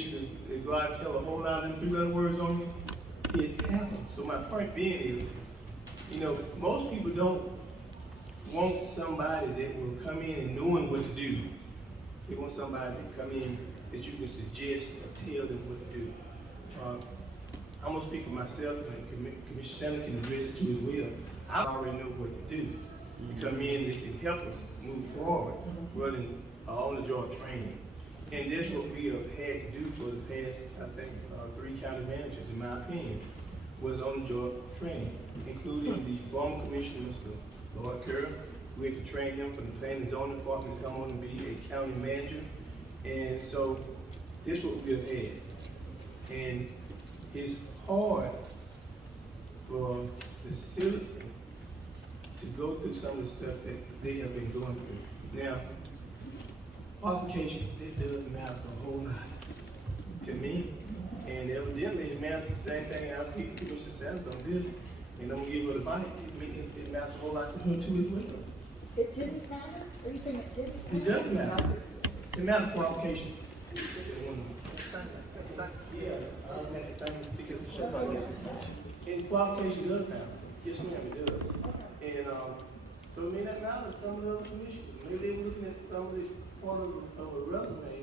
commissioners that go out and tell a whole lot of them 3 letter words on you, it happens. So my point being is, you know, most people don't want somebody that will come in and knowing what to do. They want somebody to come in that you can suggest or tell them what to do. I'm gonna speak for myself, and Commissioner Sanders can address it too as well. I already know what to do. You come in, they can help us move forward rather than on-the-job training. And that's what we have had to do for the past, I think, 3 county managers, in my opinion, was on-the-job training, including the former commissioner, Mr. Lloyd Kerr. We had to train him from the planning and zoning department to come on and be a county manager. And so this is what we have had. And it's hard for the citizens to go through some of the stuff that they have been going through. Now, qualification, it does matter a whole lot to me, and evidently it matters the same thing. I was speaking to Mr. Sanders on this, and I'm gonna give her the mic. It matters a whole lot to her too as well. It didn't matter? Are you saying it didn't matter? It does matter. It matters qualification. Yeah, and qualification does matter. Yes, ma'am, it does. And so it may not matter to some of the other commissioners. Maybe they were looking at some of the part of a resume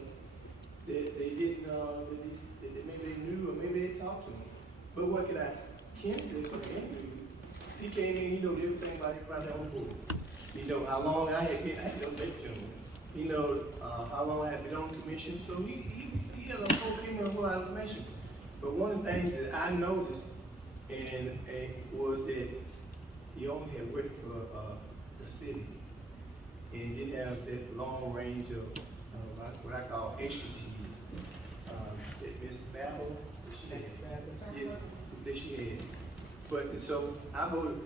that they didn't, that maybe they knew or maybe they talked to them. But what can say for the interview? He came in, he knows everything about everybody on the board. You know how long I had been, I had no date to him. You know how long I had been on the commission. So he had a whole lot of information. But one of the things that I noticed and was that he only had worked for the city and didn't have that long range of what I call expertise that Ms. Babel, that she had. But so I voted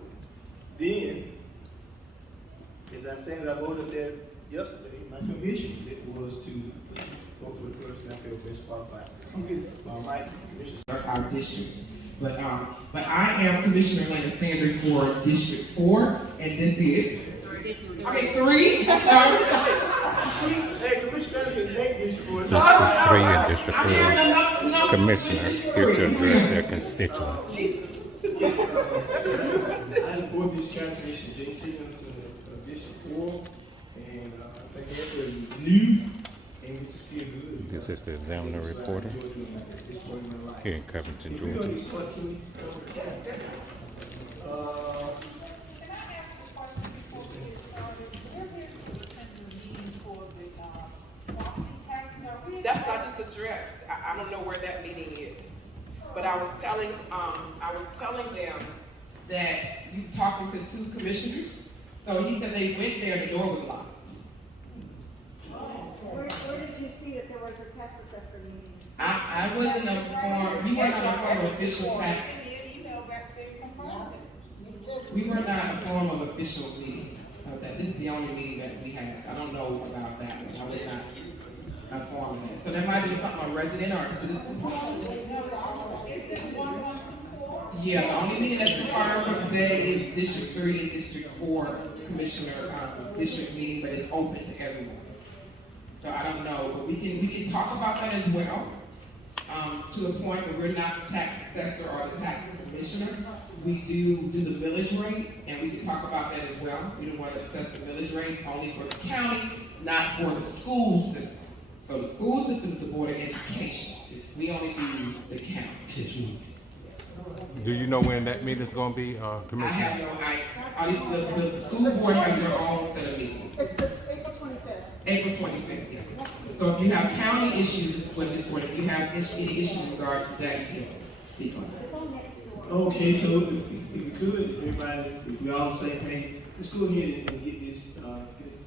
then, as I said, I voted there yesterday. My commission it was to vote for the person I feel best qualified. I'm getting my right commissioners. Our districts. But I am Commissioner Lena Sanders for District 4, and this is 3. Hey, Commissioner can take District 4. District 3 and District 4 commissioners here to address their constituents. I support this county commission, J. Stevens, District 4, and I think everything new and we can still do it. This is the Examiner reporter here in Covington, Georgia. That's what I just addressed. I don't know where that meeting is. But I was telling them that you talking to 2 commissioners. So he said they went there and the door was locked. Where did you see that there was a tax assessor meeting? I wasn't informed. We were not informed of official tax. We were not informed of official meeting of that. This is the only meeting that we have, so I don't know about that one. I was not informed of that. So there might be something a resident or a citizen. Is this 1124? Yeah, the only meeting that's required for today is District 3 and District 4 Commissioner district meeting, but it's open to everyone. So I don't know, but we can talk about that as well. To a point where we're not the tax assessor or the tax commissioner. We do the millage rate, and we can talk about that as well. We don't want to assess the millage rate only for the county, not for the school system. So the school system is the Board of Education. We only do the county. Do you know when that meeting is going to be, I Commissioner? have no idea. The school board has their own set of meetings. It's the April 25th. April 25th, yes. So if you have county issues, this is what this one. If you have any issues in regards to that, you can speak on that. It's on next door. Okay, so if we could, everybody, if we all say, hey, let's go ahead and get this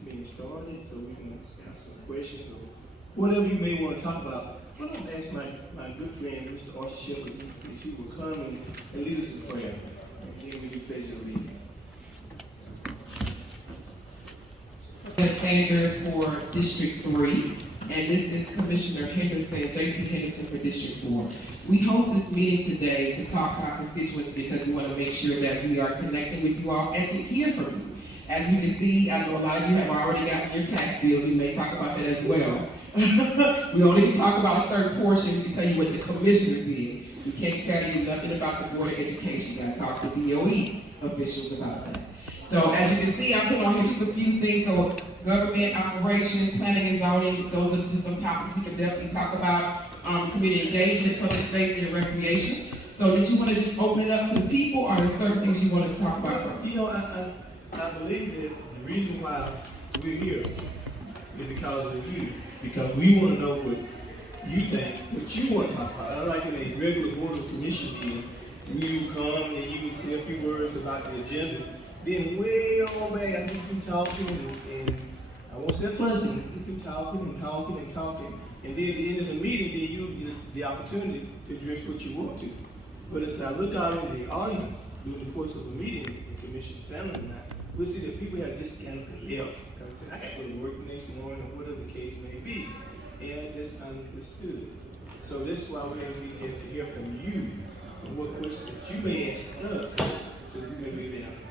meeting started so we can ask some questions or whatever you may want to talk about. I'm going to ask my good friend, Mr. Archie Shepherd, if he will come and lead us in prayer. And then we can pledge allegiance. Sanders for District 3, and this is Commissioner Henderson, J.C. Henderson for District 4. We host this meeting today to talk to our constituents because we want to make sure that we are connecting with you all and to hear from you. As you can see, I know a lot of you have already gotten your tax bills. We may talk about that as well. We only can talk about a certain portion. We can tell you what the commissioners did. We can't tell you nothing about the Board of Education. You gotta talk to DOE officials about that. So as you can see, I'm putting on here just a few things. So government operations, planning and zoning, those are just some topics we can definitely talk about. Community engagement, public safety, and recreation. So did you want to just open it up to the people, or are there certain things you want to talk about first? You know, I believe that the reason why we're here is because of you. Because we want to know what you think, what you want to talk about. Unlike in a regular board of commission meeting, you come and you say a few words about the agenda. Then way on back, I get through talking and I won't say fussing, get through talking and talking and talking. And then at the end of the meeting, then you get the opportunity to address what you want to. But as I look out in the audience during the course of a meeting, in Commissioner Sandler and I, we'll see that people have just kind of left. Because I got to go to work the next morning or whatever the case may be. And that's understood. So this is why we're here to hear from you what questions that you may ask us so we may be able to answer.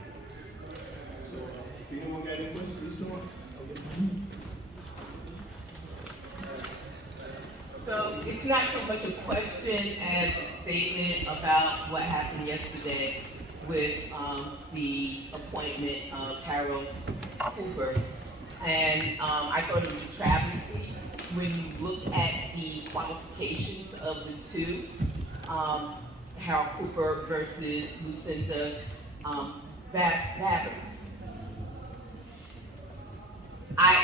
So if anyone got any questions, please come on. So it's not so much a question as a statement about what happened yesterday with the appointment of Harold Cooper. And I thought it was a travesty when you look at the qualifications of the two, Harold Cooper versus Lucinda Babbitt.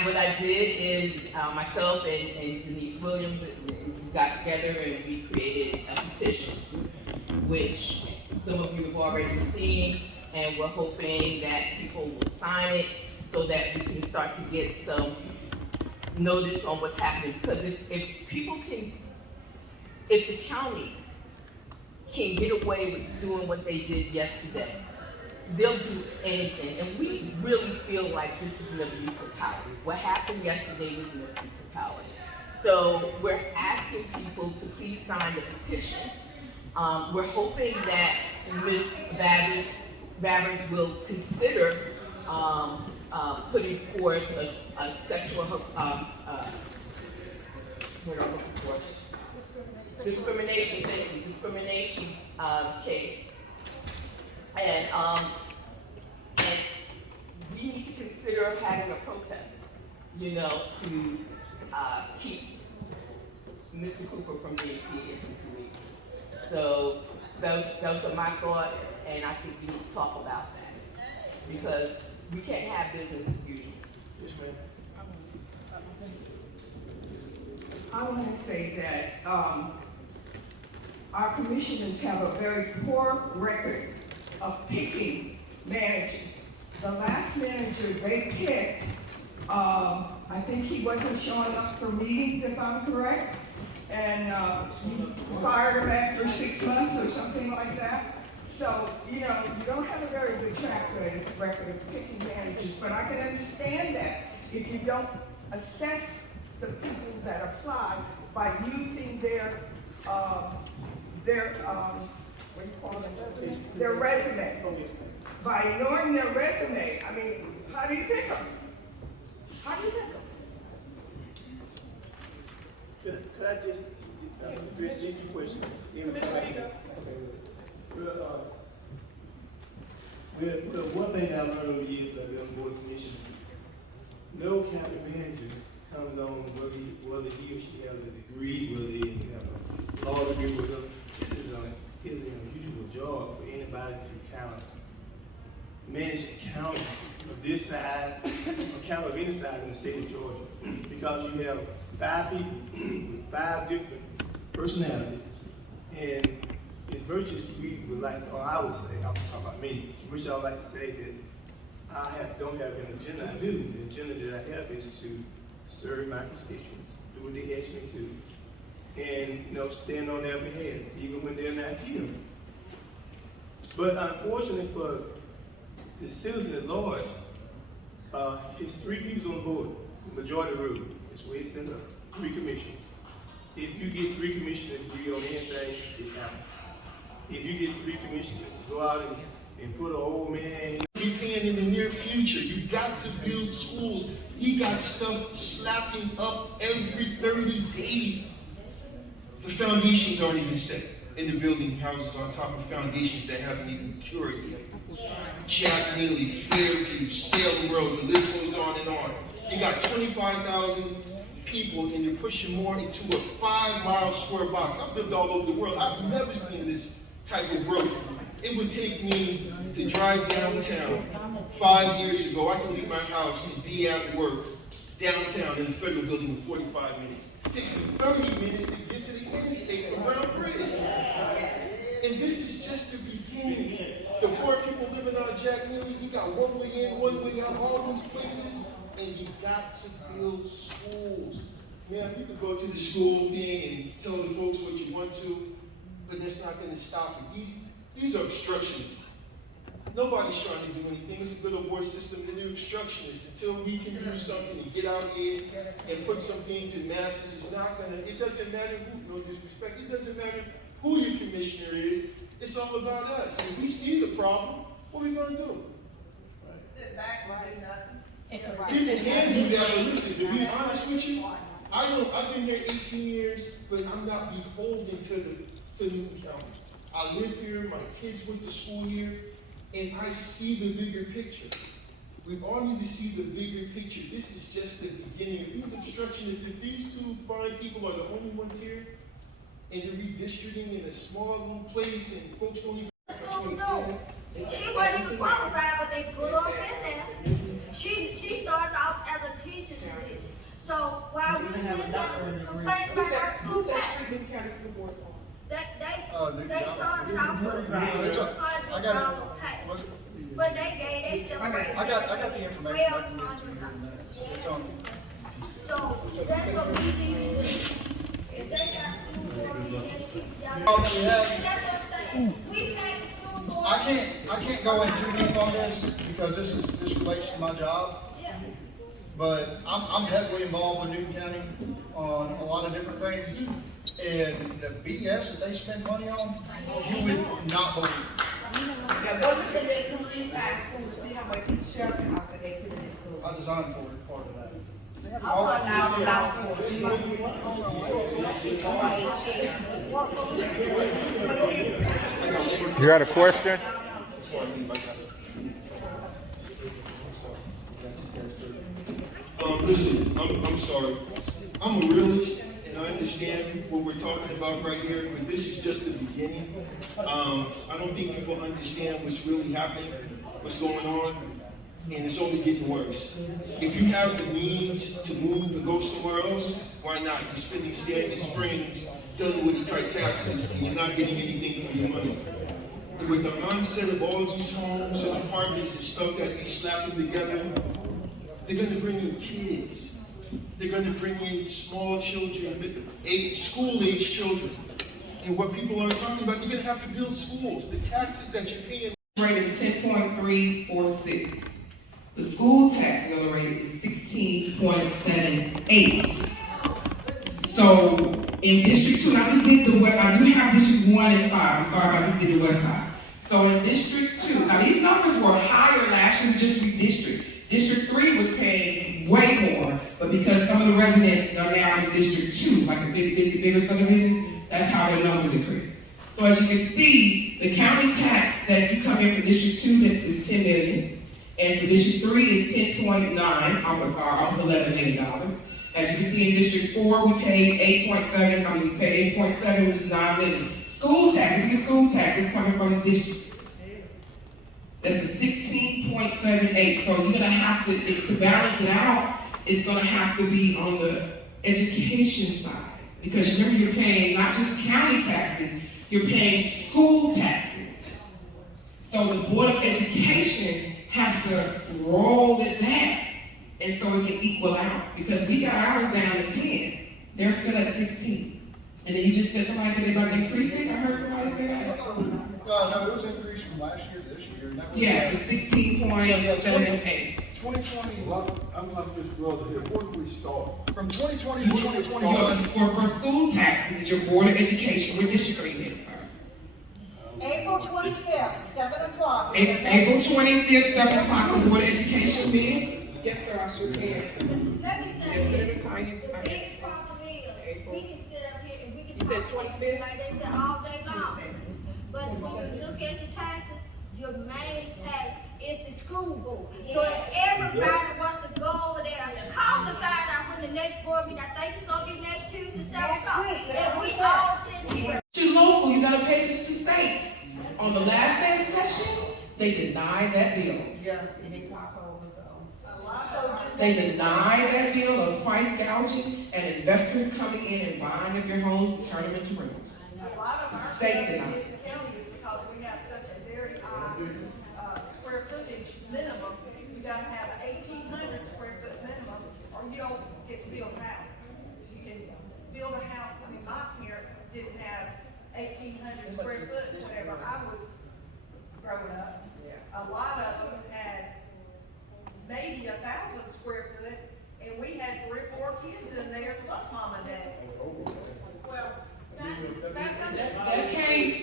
What I did is myself and Denise Williams got together and we created a petition, which some of you have already seen, and we're hoping that people will sign it so that we can start to get some notice on what's happening. Because if the county can get away with doing what they did yesterday, they'll do anything. And we really feel like this is an abuse of power. What happened yesterday was an abuse of power. So we're asking people to please sign the petition. We're hoping that Ms. Babbage will consider putting forth a sexual, what am I looking for? Discrimination, thank you, discrimination case. And we need to consider having a protest, to keep Mr. Cooper from being seated in 2 weeks. So those are my thoughts, and I think we need to talk about that because we can't have business as usual. Yes, ma'am. I want to say that our commissioners have a very poor record of picking managers. The last manager they picked, I think he wasn't showing up for meetings, if I'm correct, and you fired him after 6 months or something like that. So, you don't have a very good track record of picking managers, but I can understand that if you don't assess the people that apply by using their resume. By ignoring their resume, I mean, how do you pick them? How do you pick them? Could I just address these two questions? Well, one thing that I learned over the years of the board of commission, no county manager comes on whether he or she has a degree, whether they have a law degree, whether this is an unusual job for anybody to kind of manage a county of this size, a county of any size in the state of Georgia, because you have 5 people with 5 different personalities, and it's virtuous we would like to, or I would say, I'm talking about me, which I would like to say that I don't have an agenda. I do. The agenda that I have is to serve my constituents, do what they ask me to, and stand on their behalf, even when they're not here. But unfortunately for the citizen at large, it's 3 people on the board, the majority rule. That's the way it's set up. 3 commissioners. If you get 3 commissioners to agree on anything, it happens. If you get 3 commissioners to go out and put an old man. You can in the near future. You got to build schools he got stuff slapping up every 30 days. The foundations aren't even set in the building houses on top of foundations that haven't even cured yet. Jack Neely, Fairview, Salem Road, the list goes on and on. You got 25,000 people and you're pushing more into a 5-mile square box. I've lived all over the world. I've never seen this type of growth. It would take me to drive downtown 5 years ago. I could leave my house and be at work downtown in the federal building in 45 minutes. It takes me 30 minutes to get to the interstate from Brown Bridge. And this is just the beginning. The poor people living on Jack Neely, you got one way in, one way out, all these places, and you got to build schools. Man, you could go to the school thing and tell the folks what you want to, but that's not going to stop it. These are obstructionists. Nobody's trying to do anything. It's a little boy system. They're obstructionists. Until we can do something and get out here and put some things in masses, it's not going to, it doesn't matter who, no disrespect, it doesn't matter who your commissioner is. It's all about us. And if we see the problem, what are we going to do? Sit back and do nothing. You can hand do that, but listen, to be honest with you, I've been here 18 years, but I'm not beholden to Newton County. I live here, my kids went to school here, and I see the bigger picture. We all need to see the bigger picture. This is just the beginning. If these obstructionists, if these two fine people are the only ones here, and they're redistricting in a small little place, and folks don't even. No, she wasn't even qualified, but they put her in there. She started off as a teacher position. So while we sitting there complaining about our school tax, they started off with a $600 pay. But they gave themselves. I got the information. I can get to you. It's on. So that's what we need to do. If they got school board, that's what I'm saying. We pay the school board. I can't go in too deep on this because this relates to my job. Yeah. But I'm heavily involved with Newton County on a lot of different things. And the BS that they spend money on, you would not believe. Yeah, go look at that school inside school to see how much each shelter house that they put in that school. I designed for it, part of that. You got a question? Listen, I'm sorry. I'm a realist, and I understand what we're talking about right here, but this is just the beginning. I don't think people understand what's really happening, what's going on, and it's only getting worse. If you have the means to move and go somewhere else, why not? You're spending Sandy Springs, dealing with the tight taxes, and you're not getting anything for your money. With the onset of all these homes and apartments and stuff that they slapping together, they're going to bring in kids. They're going to bring in small children, school-age children. And what people are talking about, you're going to have to build schools. The taxes that you're paying. Rate is 10.346. The school tax mill rate is 16.78. So in District 2, I just did the west. I do have District 1 and 5. I'm sorry, I just did the west side. So in District 2, now these numbers were higher last year, just redistrict. District 3 was paying way more, but because some of the residents are now in District 2, like the bigger subdivisions, that's how their numbers increased. So as you can see, the county tax that you come in for District 2 is $10 million, and for District 3 is 10.9, almost $11 million. As you can see in District 4, we paid 8.7, we paid 8.7, which is $9 million. School tax, if you get school tax, is coming from the districts. That's a 16.78. So you're gonna have to balance it out, it's gonna have to be on the education side. Because remember, you're paying not just county taxes, you're paying school taxes. So the Board of Education has to roll it back, and so it can equal out. Because we got ours down to 10, they're still at 16. And then you just said somebody said they're about to increase it. I heard somebody say that. No, it was increased from last year to this year. And that was Yeah, it's 16.78. 2020. Well, I'm like this brother here. Where do we start? From 2020 to 2021. For school taxes, it's your Board of Education. What district are you in, sir? April 25th, 7 o'clock. April 25th, 7 o'clock, the Board of Education meeting. Yes, sir, I sure can. Let me say Yes, this. Senator Tanya. The biggest problem is, we can sit up here and we can You said talk 25th? like they said all day long. But when you look at your taxes, your main tax is the school board. So if everybody wants to go over there, call to find out when the next board meeting, I think it's gonna be next Tuesday, 7 o'clock. If we all sit here. To local, you gotta pay just to state. On the last day of session, they denied that bill. Yeah, and they cross over, so. They denied that bill of price gouging and investors coming in and buying up your homes and turning them into rentals. A lot of The our state stuff in denied. Newton County is because we have such a very high, square footage minimum. You gotta have an 1,800 square foot minimum, or you don't get to build a house. You can build a house, I mean, my parents didn't have 1,800 square foot whenever I was growing up. A lot of them had maybe 1,000 square foot, and we had 3 or 4 kids in there, plus mom and dad. Well,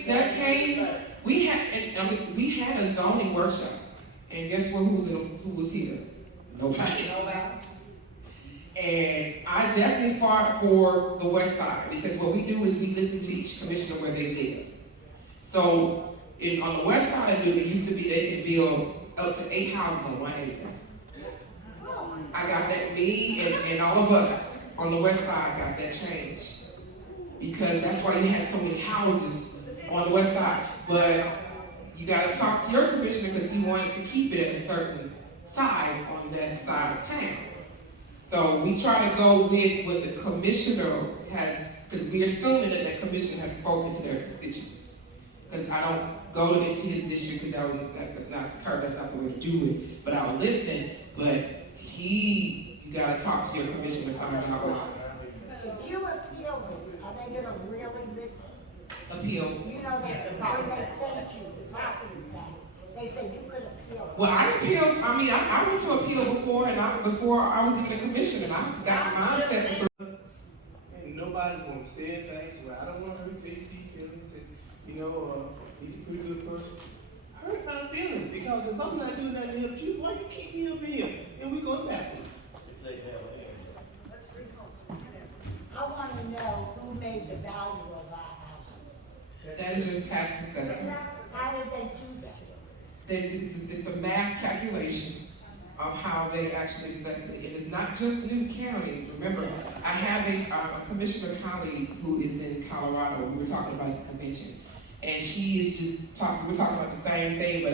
That came, we had a zoning workshop, and guess what, who was here? Nobody. And I definitely fought for the west side, because what we do is we listen to each commissioner where they live. So, on the west side of Newton, it used to be they could build up to 8 houses on 1 acre. I got that, me and all of us on the west side got that change. Because that's why you had so many houses on the west side. But you gotta talk to your commissioner because he wanted to keep it at a certain size on that side of town. So we try to go with what the commissioner has, because we're assuming that the commissioner has spoken to their constituents. Because I don't go into his district because that's not the way to do it. But I'll listen, but you gotta talk to your commissioner to find out why. If you appeal this, are they gonna really listen? Appeal. You know, they sent you the property tax. They said you could appeal it. Well, I appealed, I went to appeal before I was even a commissioner, and I got mine set. And nobody's gonna say things, well, I don't wanna hurt JC feelings, and, he's a pretty good person. Hurt my feelings, because if I'm not doing that to help you, why you keep me up here? And we go backwards. I wanna know who made the value of our houses. That is your tax assessment. How did they do that? It's a math calculation of how they actually assess it. It is not just Newton County. Remember, I have a commissioner colleague who is in Colorado. We were talking about the convention. And she is just we're talking about the same thing, but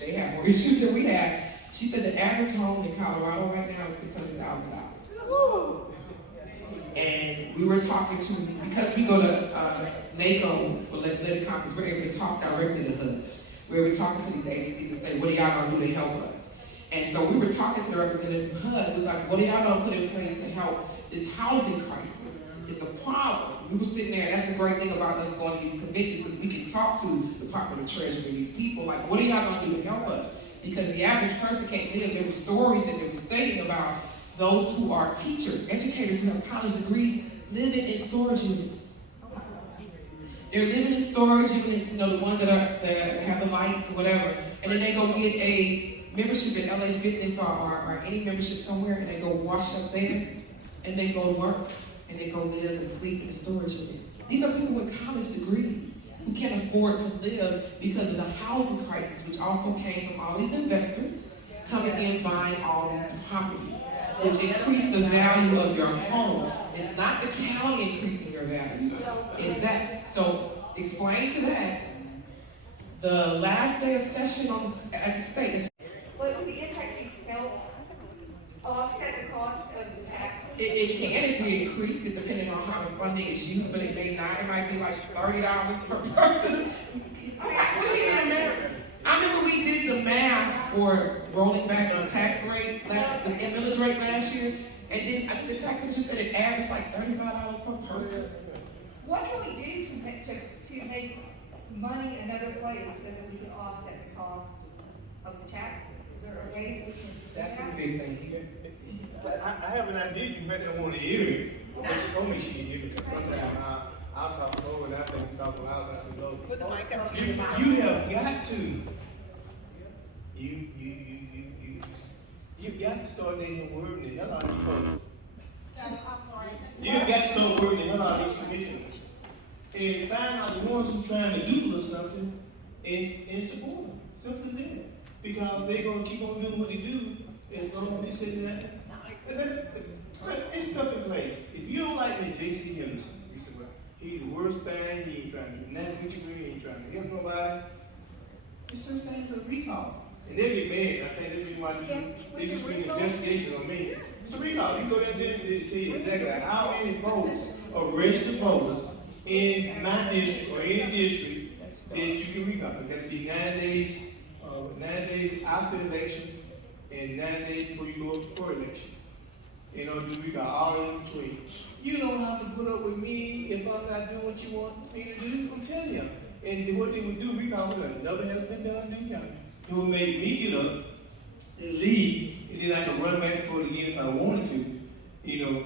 they have more issues than we have. She said the average home in Colorado right now is $600,000. And we were talking to, because we go to NACO for legislative conference, we're able to talk directly to HUD. We were talking to these agencies and say, what are y'all gonna do to help us? And so we were talking to the representative from HUD, it was like, what are y'all gonna put in place to help this housing crisis? It's a problem. We were sitting there, that's the great thing about us going to these conventions, because we can talk to the Department of Treasury, these people, like, what are y'all gonna do to help us? Because the average person can't live. There were stories that they were stating about those who are teachers, educators who have college degrees, living in storage units. They're living in storage units, the ones that have the lights or whatever, and then they go get a membership at LA Fitness or any membership somewhere, and they go wash up there, and they go to work, and they go live and sleep in the storage unit. These are people with college degrees who can't afford to live because of the housing crisis, which also came from all these investors coming in buying all these properties, which increase the value of your home. It's not the county increasing your value. It's that. So explain to that. The last day of session at the state is. But the impact fees help offset the cost of the tax. It can if we increase it depending on how the funding is used, but it may not. It might be like $30 per person. What do you mean math? I remember we did the math for rolling back the tax rate the millage rate last year, and then I think the tax just said it averaged like $35 per person. What can we do to make money another place so that we can offset the cost of the taxes? Is there a way that we can? That's his big thing. I have an idea, you better want to hear it, but you told me she didn't hear it, because sometimes I'll talk low and I think we talk loud, I can low. Put the mic up to your mouth. You have got to, got to start naming word in the hell out of these folks. I'm sorry. You got to start working the hell out of these commissioners. And find out the ones who trying to do something and support them. Simple as that. Because they're going to keep on doing what they do as long as they sit there. It's stuff in place. If you don't like me, J.C. Henderson, you say, well, he's the worst thing, he ain't trying to do nothing with you, he ain't trying to help nobody. It's some things a recall. And they get mad. I think that's the reason why they just bring an investigation on me. It's a recall. You go down there and say, tell you exactly how many votes of registered voters in my district or any district that you can recall. It's got to be 9 days after the election and 9 days before you go up for election. You know, we got all in between. You don't have to put up with me if I'm not doing what you want me to do. I'm telling you. And what they would do, recall would never has been done in Newton County. It would make me get up and leave, and then I could run back and forth again if I wanted to, you know.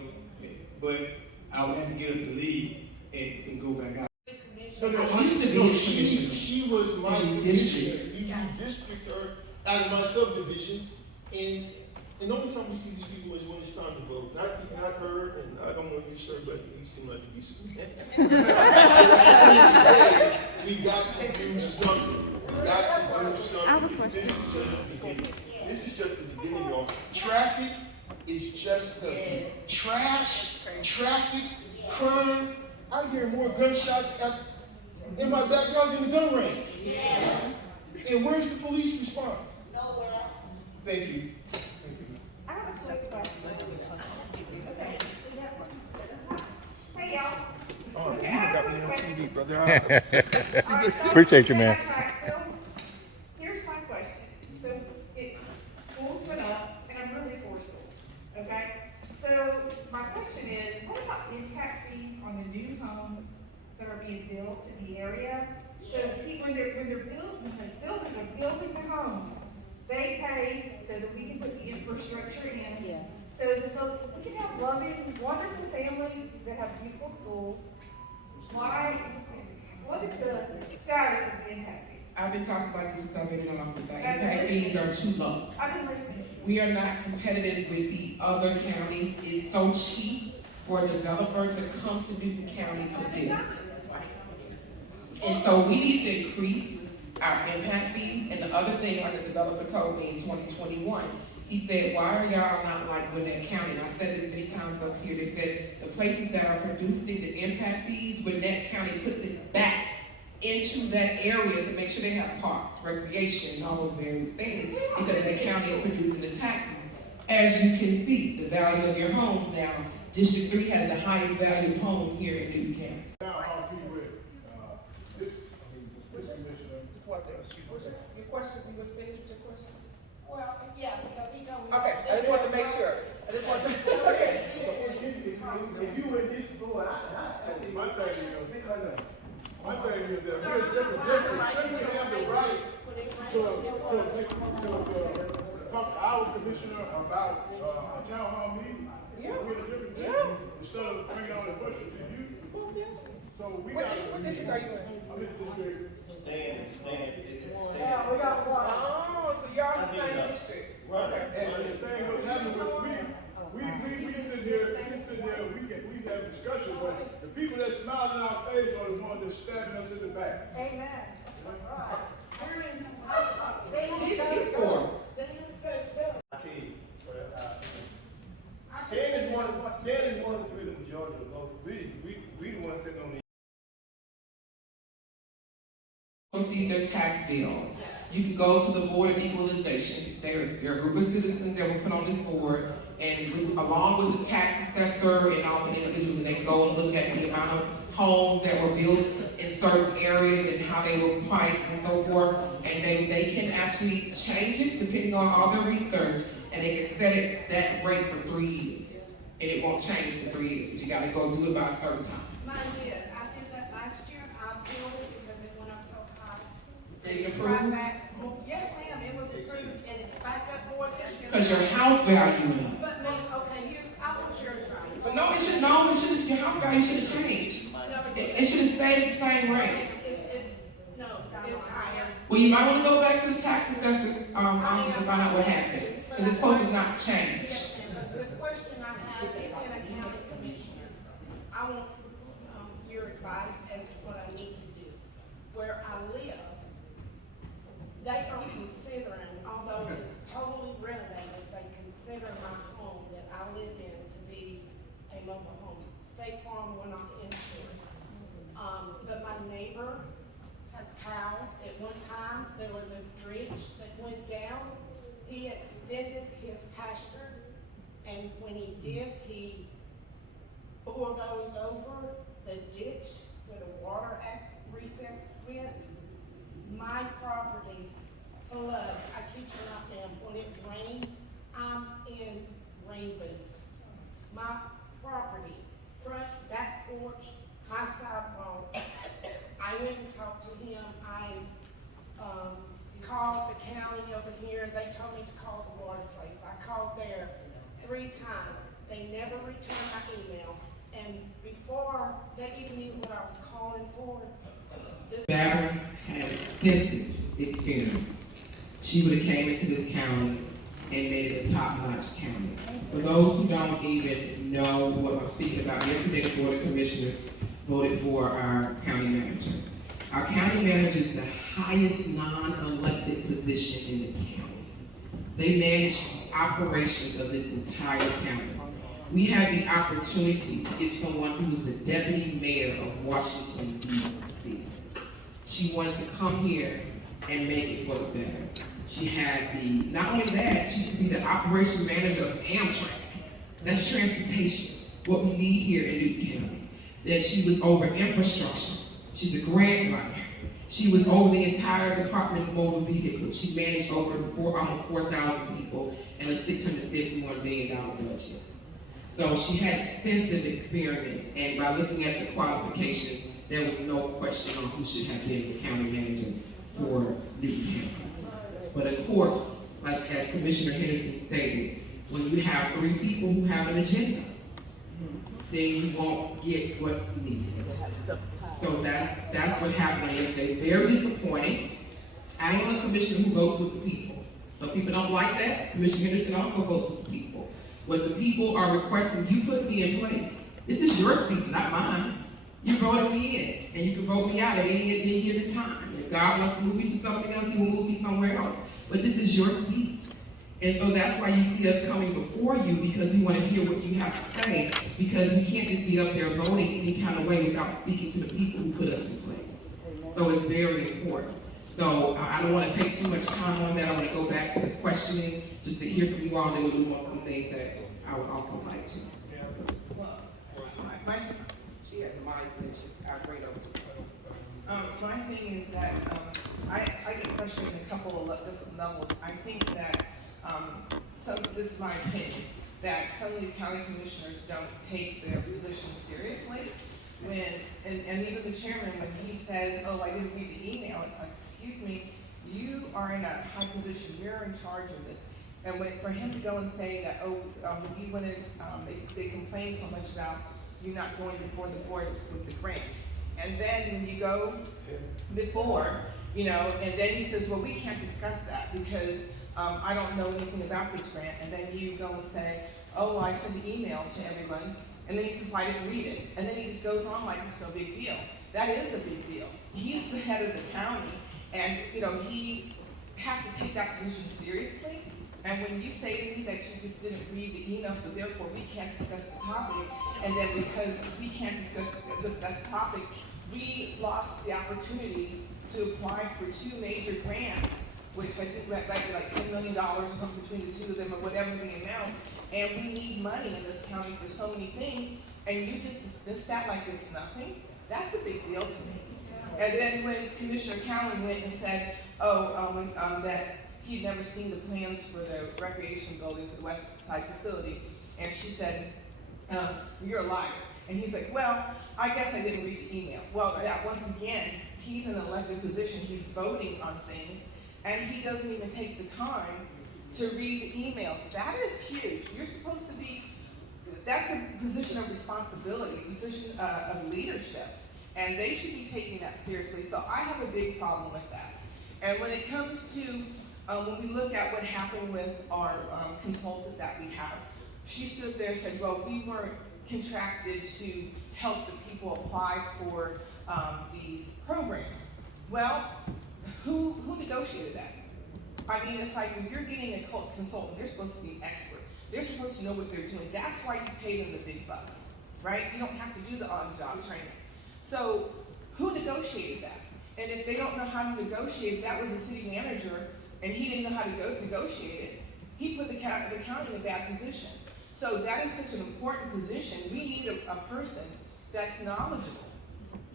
But I would have to get up and leave and go back out. I used to be a commissioner. She was my commissioner. You district her out of my subdivision, and the only time we see these people is when it's time to vote. Not her, and I don't know you, sir, but you seem like a decent man. We got to do something. We got to do something. This is just the beginning. This is just the beginning, y'all. Traffic is just the trash, traffic, crime. I hear more gunshots in my backyard than the gun range. Yeah. And where's the police response? Nowhere. Thank you. I have a quick question. Okay. Hey, y'all. Oh, you got me on TV, brother. Appreciate you, man. Here's my question. So, schools went up, and I'm really for school, okay? So, my question is, what about impact fees on the new homes that are being built in the area? So, when the builders are building the homes, they pay so that we can put the infrastructure in. Yeah. So that we can have loving, wonderful families that have beautiful schools. What is the status of the impact fees? I've been talking about this since I've been in office. Our impact fees are too low. I've been listening. We are not competitive with the other counties. It's so cheap for a developer to come to Newton County to build. And so we need to increase our impact fees. And the other thing, like the developer told me in 2021, he said, why are y'all not like Gwinnett County? And I said this many times up here. They said the places that are producing the impact fees, Gwinnett County puts it back into that area to make sure they have parks, recreation, and all those various things, because the county is producing the taxes. As you can see, the value of your homes now, District 3 has the highest valued home here in Newton County. Your question, you was finished with your question? Well, yeah, because he told me. Okay, I just wanted to make sure. Okay. If you were just to go out, I think my thing is that we're different. Shouldn't we have the right to talk to our commissioner about a town hall meeting? Yeah. We're in a different district instead of bringing all the questions to you. So we got. What district are you in? I'm in district. Yeah, we got one. Oh, so y'all in the same district. Right. And the thing what's happening was we sit there, we have discussion, but the people that smile in our face are the ones that's stabbing us in the back. Amen. He's for. Ten is one of three, the majority of the vote. We the ones sitting on the. Receive their tax bill. You can go to the Board of Equalization. They're a group of citizens that were put on this board, and along with the tax assessor and all the individuals, and they go and look at the amount of homes that were built in certain areas and how they were priced and so forth, and they can actually change it depending on all their research, and they can set it that rate for 3 years, and it won't change for 3 years, but you gotta go do it by a certain time. Mine did. I did that last year. I billed it because it went up so high. Did it approved? Yes, ma'am, it was approved, and it's back up board this year. Because your house value went up. But no, okay, I want your price. But no, it shouldn't, your house value should have changed. It should have stayed the same rate. No, it's higher. Well, you might want to go back to the tax assessor's office and find out what happened. But Because it's supposed to not change. Yes, ma'am. The question I have, being a county commissioner, I want your advice as to what I need to do. Where I live, they are considering, although it's totally renovated, they consider my home that I live in to be a mobile home. State Farm will not insure it. But my neighbor has cows. At one time, there was a dredge that went down. He extended his pasture, and when he did, he bulldozed over the ditch where the water recess went. My property floods. I kid you not, ma'am, when it rains, I'm in rain boots. My property, front, back porch, my sidewalk, I went and talked to him. I called the county over here. They told me to call the water place. I called there 3 times. They never returned my email. And before they even knew what I was calling for, this Batters had extensive experience. She would have came into this county and made it a top-notch county. For those who don't even know what I'm speaking about, yesterday the Board of Commissioners voted for our county manager. Our county manager is the highest non-elected position in the county. They manage operations of this entire county. We have the opportunity to get someone who is the deputy mayor of Washington, D.C. She wanted to come here and make it work better. She had not only that, she used to be the operation manager of Amtrak. That's transportation, what we need here in Newton County. That she was over infrastructure. She's a grant writer. She was over the entire Department of Motor Vehicles. She managed over almost 4,000 people and a $651 million budget. So she had extensive experience, and by looking at the qualifications, there was no question on who should have been the county manager for Newton County. But of course, like as Commissioner Henderson stated, when you have 3 people who have an agenda, then you won't get what's needed. So that's what happened on yesterday. It's very disappointing. I am a commissioner who votes with the people. Some people don't like that. Commissioner Henderson also votes with the people. What the people are requesting, you put me in place. This is your seat, not mine. You voted me in, and you can vote me out at any given time. If God wants to move me to something else, He will move me somewhere else. But this is your seat. And so that's why you see us coming before you, because we want to hear what you have to say, because we can't just be up there voting any kind of way without speaking to the people who put us in place. So it's very important. So I don't want to take too much time on that. I want to go back to the questioning, just to hear from you all, and then we'll move on to some things that I would also like to. She had the mic, and I'll bring it over to her. My thing is that I get questioned in a couple of different levels. I think that this is my opinion, that some of the county commissioners don't take their position seriously. And even the chairman, when he says, "Oh, I didn't read the email," it's like, excuse me, you are in a high position. You're in charge of this. And for him to go and say that, you went in, they complained so much about you not going before the board with the grant. And then when you go before, and then he says, well, we can't discuss that because I don't know anything about this grant. And then you go and say, oh, I sent an email to everyone. And then he says, well, I didn't read it. And then he just goes on like it's no big deal. That is a big deal. He's the head of the county, and he has to take that position seriously. And when you say to me that you just didn't read the email, so therefore we can't discuss the topic, and then because we can't discuss the topic, we lost the opportunity to apply for 2 major grants, which I think went back to like $10 million or something between the 2 of them, or whatever the amount. And we need money in this county for so many things, and you just dismiss that like it's nothing. That's a big deal to me. And then when Commissioner Cowan went and said, that he'd never seen the plans for the recreation building for the West Side facility, and she said, you're a liar. And he's like, well, I guess I didn't read the email. Well, yeah, once again, he's in an elected position, he's voting on things, and he doesn't even take the time to read the emails. That is huge. You're supposed to be, that's a position of responsibility, a position of leadership, and they should be taking that seriously. So I have a big problem with that. And when it comes to When we look at what happened with our consultant that we have, she stood there and said, well, we weren't contracted to help the people apply for these programs. Well, who negotiated that? I mean, it's like when you're getting a consultant, they're supposed to be an expert. They're supposed to know what they're doing. That's why you pay them the big bucks, right? You don't have to do the on-job training. So who negotiated that? And if they don't know how to negotiate, that was a city manager, and he didn't know how to negotiate it, he put the county in a bad position. So that is such an important position. We need a person that's knowledgeable.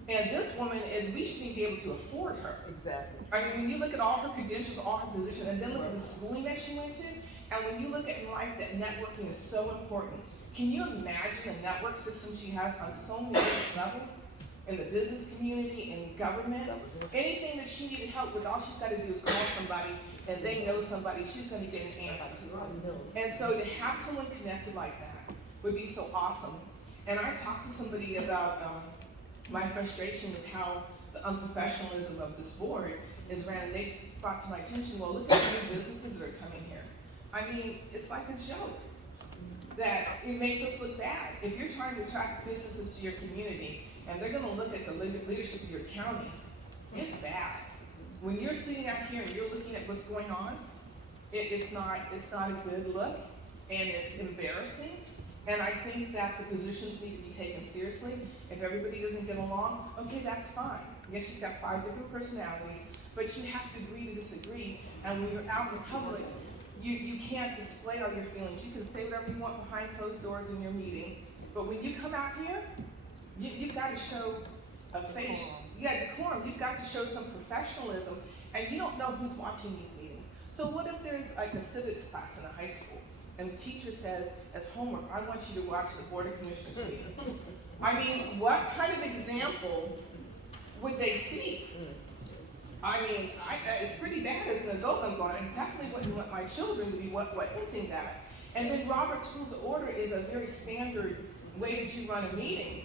And this woman we shouldn't be able to afford her. Exactly. I mean, when you look at all her credentials, all her positions, and then look at the schooling that she went to, and when you look at in life that networking is so important. Can you imagine the network system she has on so many different levels? In the business community, in government, anything that she needed help with, all she's got to do is call somebody, and they know somebody, she's going to get an answer. And so to have someone connected like that would be so awesome. And I talked to somebody about my frustration with how the unprofessionalism of this board is ran, and they brought to my attention, well, look at the new businesses that are coming here. I mean, it's like a joke that it makes us look bad. If you're trying to attract businesses to your community, and they're gonna look at the leadership of your county, it's bad. When you're sitting out here and you're looking at what's going on, it's not a good look, and it's embarrassing. And I think that the positions need to be taken seriously. If everybody doesn't get along, okay, that's fine. Yes, you've got 5 different personalities, but you have to agree to disagree. And when you're out in public, you can't display all your feelings. You can say whatever you want behind closed doors in your meeting, but when you come out here, you've got to show a face. Decorum. You've got to show some professionalism, and you don't know who's watching these meetings. So what if there's like a civics class in a high school, and the teacher says, as homework, I want you to watch the Board of Commissioners meeting. I mean, what kind of example would they see? I mean, it's pretty bad as an adult. I'm going, I definitely wouldn't want my children to be witnessing that. And then Robert's Rules of Order is a very standard way that you run a meeting.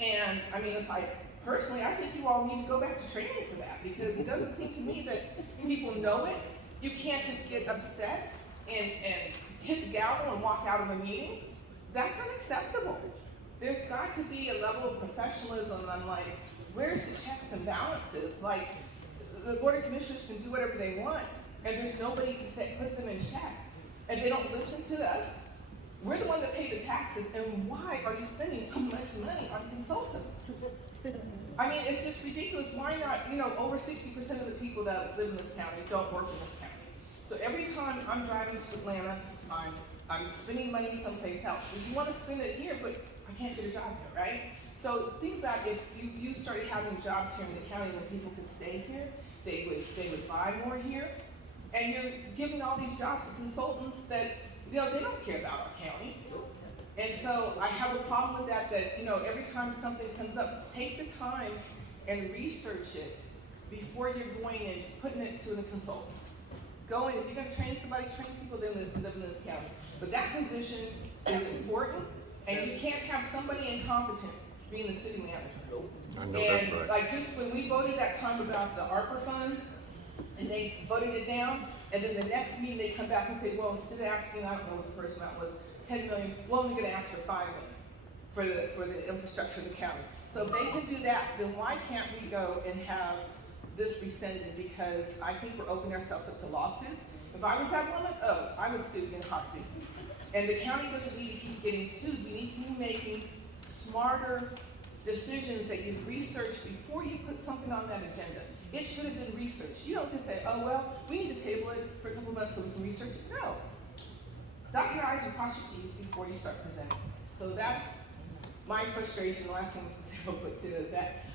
And I mean, it's like, personally, I think you all need to go back to training for that, because it doesn't seem to me that people know it. You can't just get upset and hit the gavel and walk out of a meeting. That's unacceptable. There's got to be a level of professionalism, and I'm like, where's the checks and balances? Like, the Board of Commissioners can do whatever they want, and there's nobody to put them in check. And they don't listen to us. We're the one that pay the taxes, and why are you spending so much money on consultants? I mean, it's just ridiculous. Why not, over 60% of the people that live in this county don't work in this county. So every time I'm driving to Atlanta, I'm spending money someplace else. Well, you want to spend it here, but I can't get a job here, right? So think about if you started having jobs here in the county and people could stay here, they would buy more here, and you're giving all these jobs to consultants that they don't care about our county. And so I have a problem with that every time something comes up, take the time and research it before you're going and putting it to the consultant. Go in, if you're gonna train somebody, train people that live in this county. But that position is important, and you can't have somebody incompetent being the city manager. I know that's right. And like just when we voted that time about the ARPA funds, and they voted it down, and then the next meeting they come back and say, well, instead of asking, I don't know what the first amount was, 10 million, we're only gonna ask for 5 million for the infrastructure of the county. So if they can do that, then why can't we go and have this rescinded? Because I think we're opening ourselves up to lawsuits. If I was that woman, I would sue in a heartbeat. And the county doesn't need to keep getting sued. We need to be making smarter decisions that you've researched before you put something on that agenda. It should have been researched. You don't just say, oh, well, we need to table it for a couple months so we can research it. No. Dot your I's and cross your T's before you start presenting. So that's my frustration. The last thing I'll put to is that,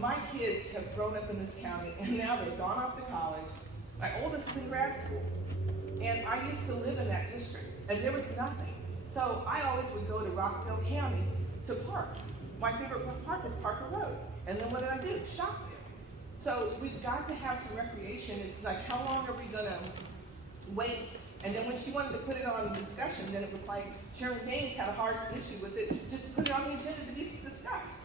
my kids have grown up in this county, and now they've gone off to college. My oldest is in grad school. And I used to live in that district, and there was nothing. So I always would go to Rockdale County to parks. My favorite park is Parker Road. And then what did I do? Shop there. So we've got to have some recreation. It's like, how long are we gonna wait? And then when she wanted to put it on discussion, then it was like Chairman Gaines had a hard issue with it, just put it on the agenda to be discussed.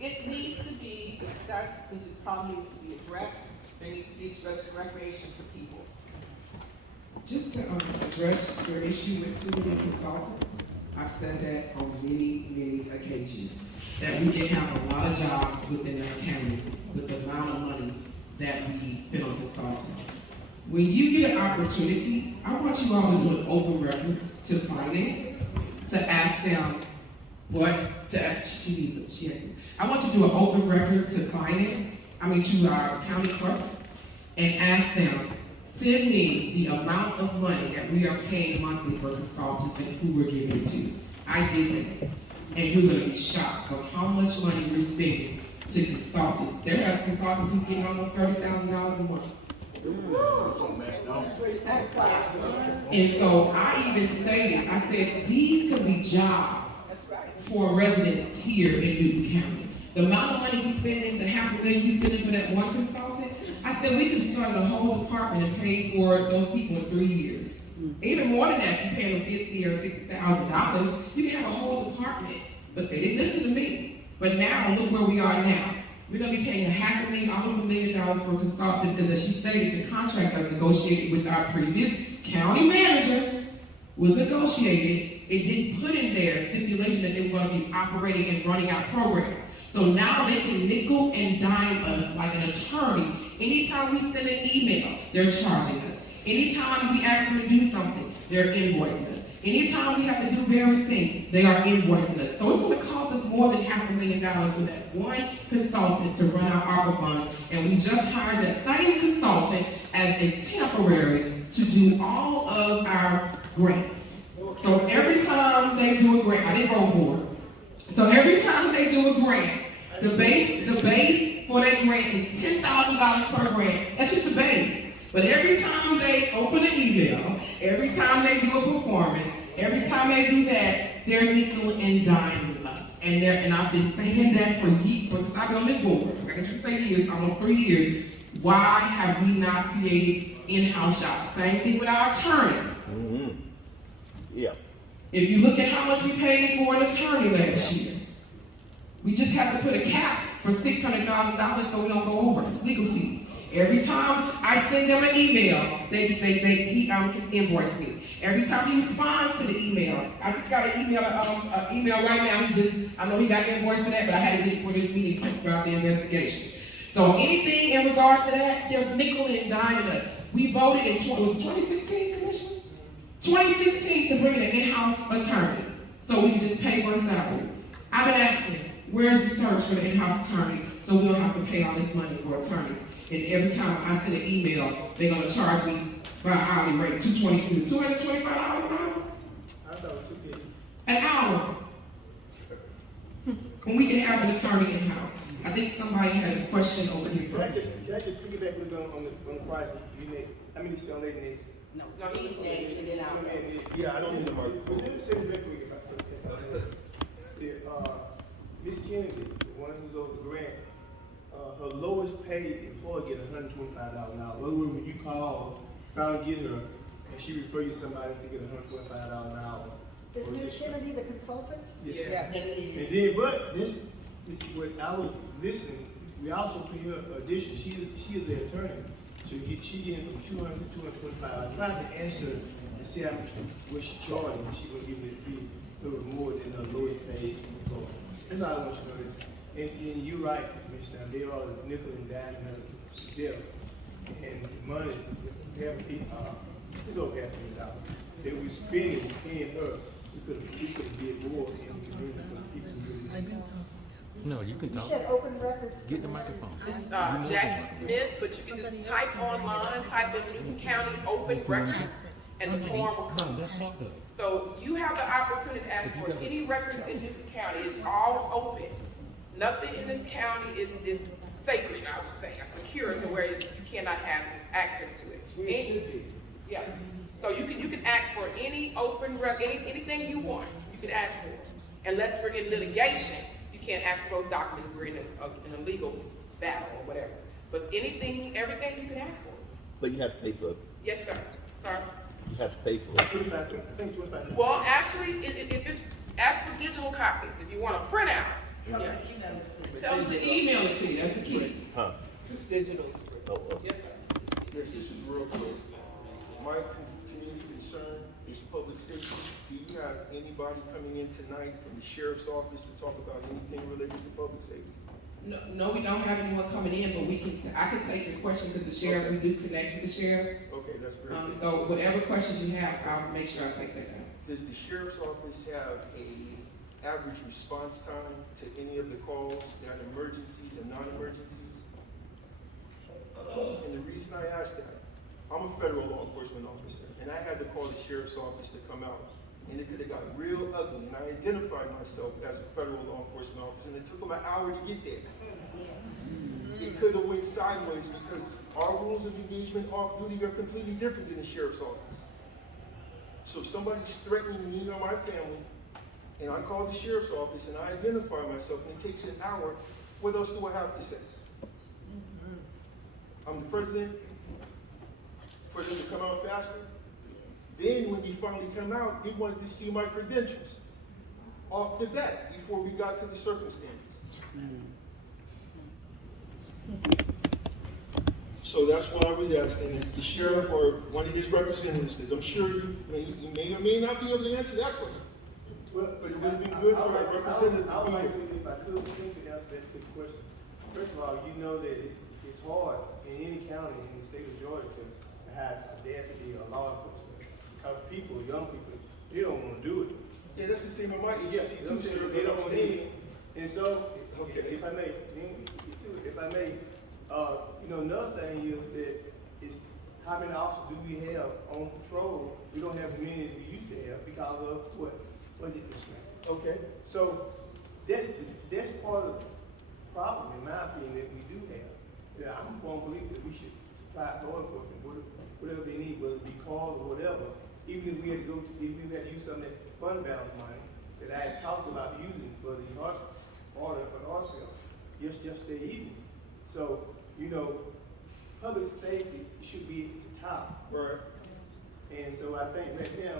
It needs to be discussed. This problem needs to be addressed. There needs to be some recreation for people. Just to address your issue with too many consultants, I've said that on many occasions, that we can have a lot of jobs within our county with the amount of money that we spend on consultants. When you get an opportunity, I want you all to do an open reference to finance, to ask them I want you to do an open reference to to our county clerk, and ask them, send me the amount of money that we are paying monthly for consultants and who we're giving it to. I did that. And you're gonna be shocked of how much money we're spending to consultants. There are consultants who's getting almost $30,000 a month. And so I even stated, I said, these could be jobs for residents here in Newton County. The amount of money we spending, the $500,000 we spending for that one consultant, I said we could start a whole department and pay for those people in 3 years. Even more than that, you pay them $50,000 or $60,000, you can have a whole department. But they didn't listen to me. But now, look where we are now. We're going to be paying $500,000, almost $1 million for a consultant, because as she stated, the contract was negotiated with our previous county manager, was negotiated. It didn't put in there stipulation that they were going to be operating and running our programs. So now they can nickel and dime us like an attorney. Anytime we send an email, they're charging us. Anytime we ask them to do something, they're invoicing us. Anytime we have to do various things, they are invoicing us. So it's going to cost us more than $500,000 for that one consultant to run our ARPA funds. And we just hired that same consultant as a temporary to do all of our grants. So every time they do a grant, I didn't vote for it. So every time they do a grant, the base for that grant is $10,000 per grant. That's just the base. But every time they open an email, every time they do a performance, every time they do that, they're nickel and diming us. And I've been saying that for years, since I've been on this board, I guess you could say years, almost 3 years. Why have we not created in-house jobs? Same thing with our attorney. Mm-hmm. Yeah. If you look at how much we paid for an attorney last year, we just have to put a cap for $600,000 so we don't go over legal fees. Every time I send them an email, he can invoice me. Every time he responds to the email, I just got an email right now. I know he got invoiced for that, but I had to get it for this meeting to talk about the investigation. So anything in regards to that, they're nickel and diming us. We voted in 2016, Commissioner? 2016 to bring in an in-house attorney so we can just pay for a salary. I've been asking, where's the search for the in-house attorney so we don't have to pay all this money for attorneys? And every time I send an email, they're going to charge me by hourly rate, $225 an hour? I thought $250 an hour. When we can have an attorney in-house. I think somebody had a question over here Can I first. just piggyback a little bit on the price? How many young lady next? No, he's next, and then I'll. Yeah, I don't need the market. But let me say this real quick. Miss Kennedy, the one who's over the grant, her lowest paid employee get $125 an hour. In other words, when you call, try to get her, and she refer you to somebody to get $125 an hour. Is Ms. Kennedy the consultant? Yes. And then, but what I was listening, we also pay her addition. She is the attorney. So she getting from $200 to $225. I tried to answer and see how much was she charging. She was giving it fee a little more than her lowest paid employee. That's all I want you to know. And you're right, Commissioner. They are nickel and dime us still. And the money is it's over $500,000. If we spend it, paying her, we could did more in the community for the people who really need it. No, you can You talk. said open records. Get the microphone. This is Jackie Smith, but you can just type online, type in Newton County Open Records, and the form will come. So you have the opportunity to ask for any records in Newton County. It's all open. Nothing in this county is sacred, I would say, or secure to where you cannot have access to it. Yeah. So you can ask for any open record, anything you want, you can ask for. Unless we're in litigation, you can't ask for those documents. We're in a legal battle or whatever. But everything you can ask for. But you have to pay for it. Yes, sir. Sir. You have to pay for it. 25 cents. I think 25 cents. Well, actually, if it's ask for digital copies. If you want a printout, Tell yeah. them to email it to me. Tell them to email it to you. That's the key. Huh? It's digital. Oh, Yes, sir. Yes, this is real quick. Mike, is public safety. Do you have anybody coming in tonight from the sheriff's office to talk about anything related to public safety? No, we don't have anyone coming in, but I can take your question because the sheriff, we do connect with the sheriff. Okay, that's great. So whatever questions you have, I'll make sure I take that down. Does the sheriff's office have a average response time to any of the calls that are emergencies and non-emergencies? And the reason I ask that, I'm a federal law enforcement officer, and I had to call the sheriff's office to come out, and it could have got real ugly, and I identified myself as a federal law enforcement officer, and it took them an hour to get there. It could have went sideways because our rules of engagement off-duty are completely different than the sheriff's office. So if somebody's threatening me or my family, and I call the sheriff's office and I identify myself, and it takes an hour, what else do I have to say? I'm the president for them to come out faster. Then when they finally come out, they wanted to see my credentials off the bat before we got to the circumstances. So that's what I was asking, is the sheriff or one of his representatives, because I'm sure you may or may not be able to answer that question. Well, But it would have been good for a representative I to would be like here. to, if I could, think to answer that quick question. First of all, you know that it's hard in any county in the state of Georgia to have a deputy or law enforcement. Because people, young people, they don't want to do it. Yeah, that's the same with my Yes, agency too, sir. they don't want to do it. And so, Okay. if I may, another thing is that is how many officers do we have on patrol? We don't have as many as we used to have because of what? Budget constraints. Okay. So that's part of the problem, in my opinion, that we do have. Yeah, I'm a firm believer that we should supply law enforcement whatever they need, whether it be calls or whatever. Even if we had to use some of that fund balance money that I had talked about using for the order for the Hartsville yesterday evening. So, public safety should be at the top. Right. And so I think right now,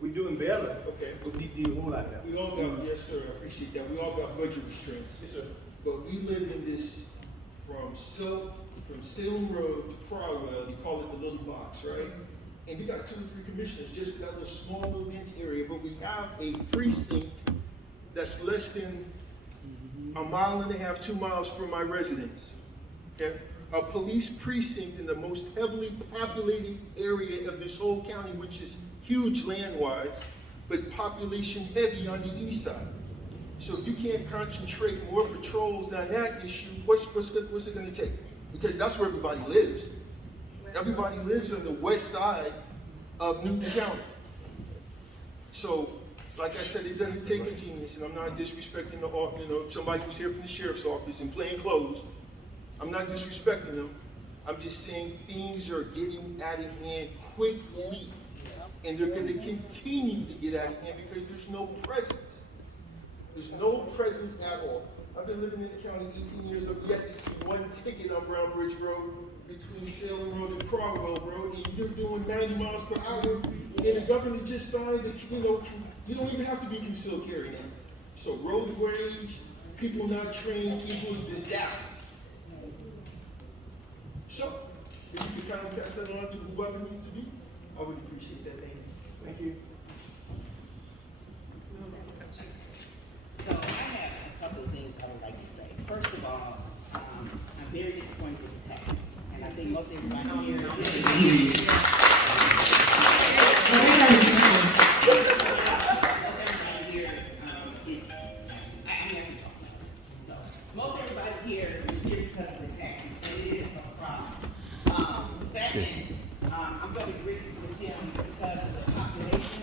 we're doing better. Okay. But we need to do a whole lot better. We all got, yes, sir, I appreciate that. We all got budget restraints. Yes, sir. But we live in this from Salem Road to Crowell, we call it the little box, right? And we got 2 or 3 commissioners just for that little small little dense area, but we have a precinct that's less than a mile and a half, 2 miles from my residence. Okay? A police precinct in the most heavily populated area of this whole county, which is huge land-wise, but population heavy on the east side. So if you can't concentrate more patrols on that issue, what's it gonna take? Because that's where everybody lives. Everybody lives on the west side of Newton County. So, like I said, it doesn't take a genius, and I'm not disrespecting somebody who's here from the sheriff's office in plain clothes. I'm not disrespecting them. I'm just saying things are getting out of hand quickly, and they're going to continue to get out of hand because there's no presence. There's no presence at all. I've been living in the county 18 years. I've yet to see one ticket on Brown Bridge Road between Salem Road and Crowell Road, and you're doing 90 miles per hour, and the governor just signed that, you don't even have to be concealed carry now. So road rage, people not trained equals disaster. So, if you could kind of pass that on to whoever needs to be, I would appreciate that. Thank you. So I have a couple of things I would like to say. First of all, I'm very disappointed with the taxes, and I think most everybody here. Most everybody here is here because of the taxes, and it is a problem. Second, I'm going to agree with him because of the population.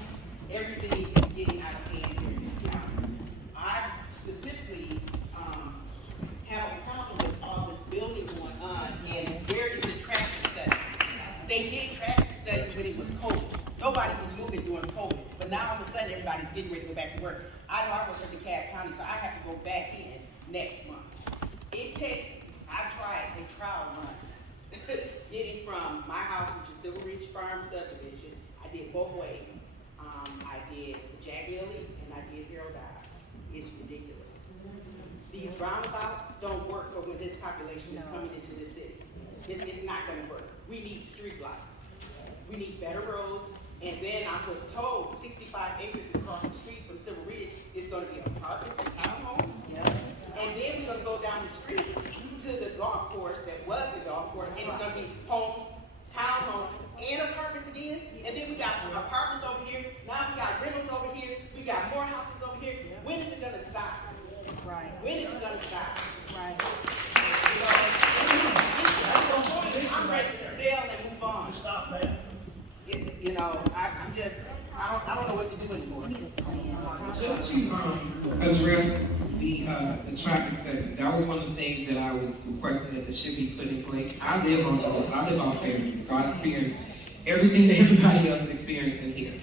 Everything is getting out of hand here in the county. I specifically have a problem with all this building going on, and where is the traffic studies? They did traffic studies when it was COVID. Nobody was moving during COVID, but now all of a sudden everybody's getting ready to go back to work. I know I work in DeKalb County, so I have to go back in next month. I tried a trial run, getting from my house, which is Silver Ridge Farm subdivision. I did both ways. I did Jack Billy and I did Harold Dodge. It's ridiculous. These roundabouts don't work for when this population is coming into the city. It's not gonna work. We need street lights. We need better roads. And then I was told 65 acres across the street from Silver Ridge is gonna be apartments and townhomes. And then we're gonna go down the street to the golf course that was the golf course, and it's gonna be homes, townhomes, and apartments again. And then we got apartments over here, now we got rentals over here, we got more houses over here. When is it gonna stop? Right. When is it gonna stop? Right. I'm ready to sell and move on. Stop that. You know, I don't know what to do anymore. Just to address the traffic studies, that was one of the things that I was requesting that should be put in place. I live off Fairview, so I experience everything that everybody else is experiencing here.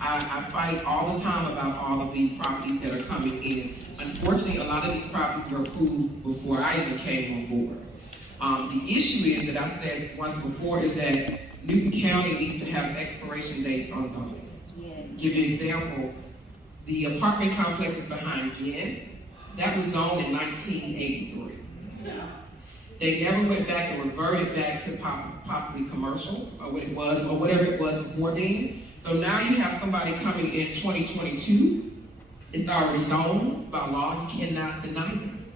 I fight all the time about all of the properties that are coming in. Unfortunately, a lot of these properties were approved before I even came on board. The issue is that I said once before is that Newton County needs to have expiration dates on zoning. Give you an example, the apartment complex is behind Glenn. That was zoned in 1983. They never went back and reverted back to possibly commercial or what it was or whatever it was before then. So now you have somebody coming in 2022. It's already zoned by law. You cannot deny them.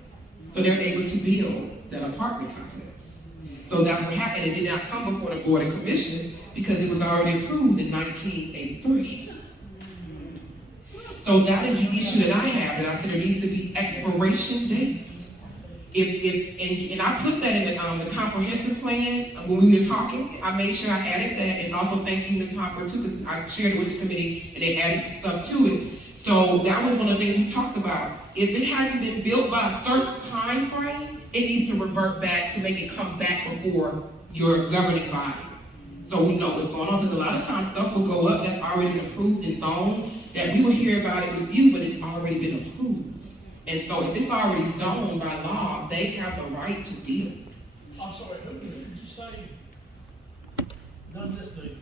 So they're able to build that apartment complex. So that's what happened. It did not come before the Board of Commissioners because it was already approved in 1983. So that is the issue that I have, that I said there needs to be expiration dates. And I put that in the comprehensive plan when we were talking. I made sure I added that, and also thank you, Ms. Hopper, too, because I shared it with the committee and they added some stuff to it. So that was one of the things we talked about. If it hasn't been built by a certain time frame, it needs to revert back to make it come back before your governing body. So we know what's going on, because a lot of times stuff will go up that's already been approved and zoned, that we will hear about it with you, but it's already been approved. And so if it's already zoned by law, they have the right to build. I'm sorry, who did you say done this, the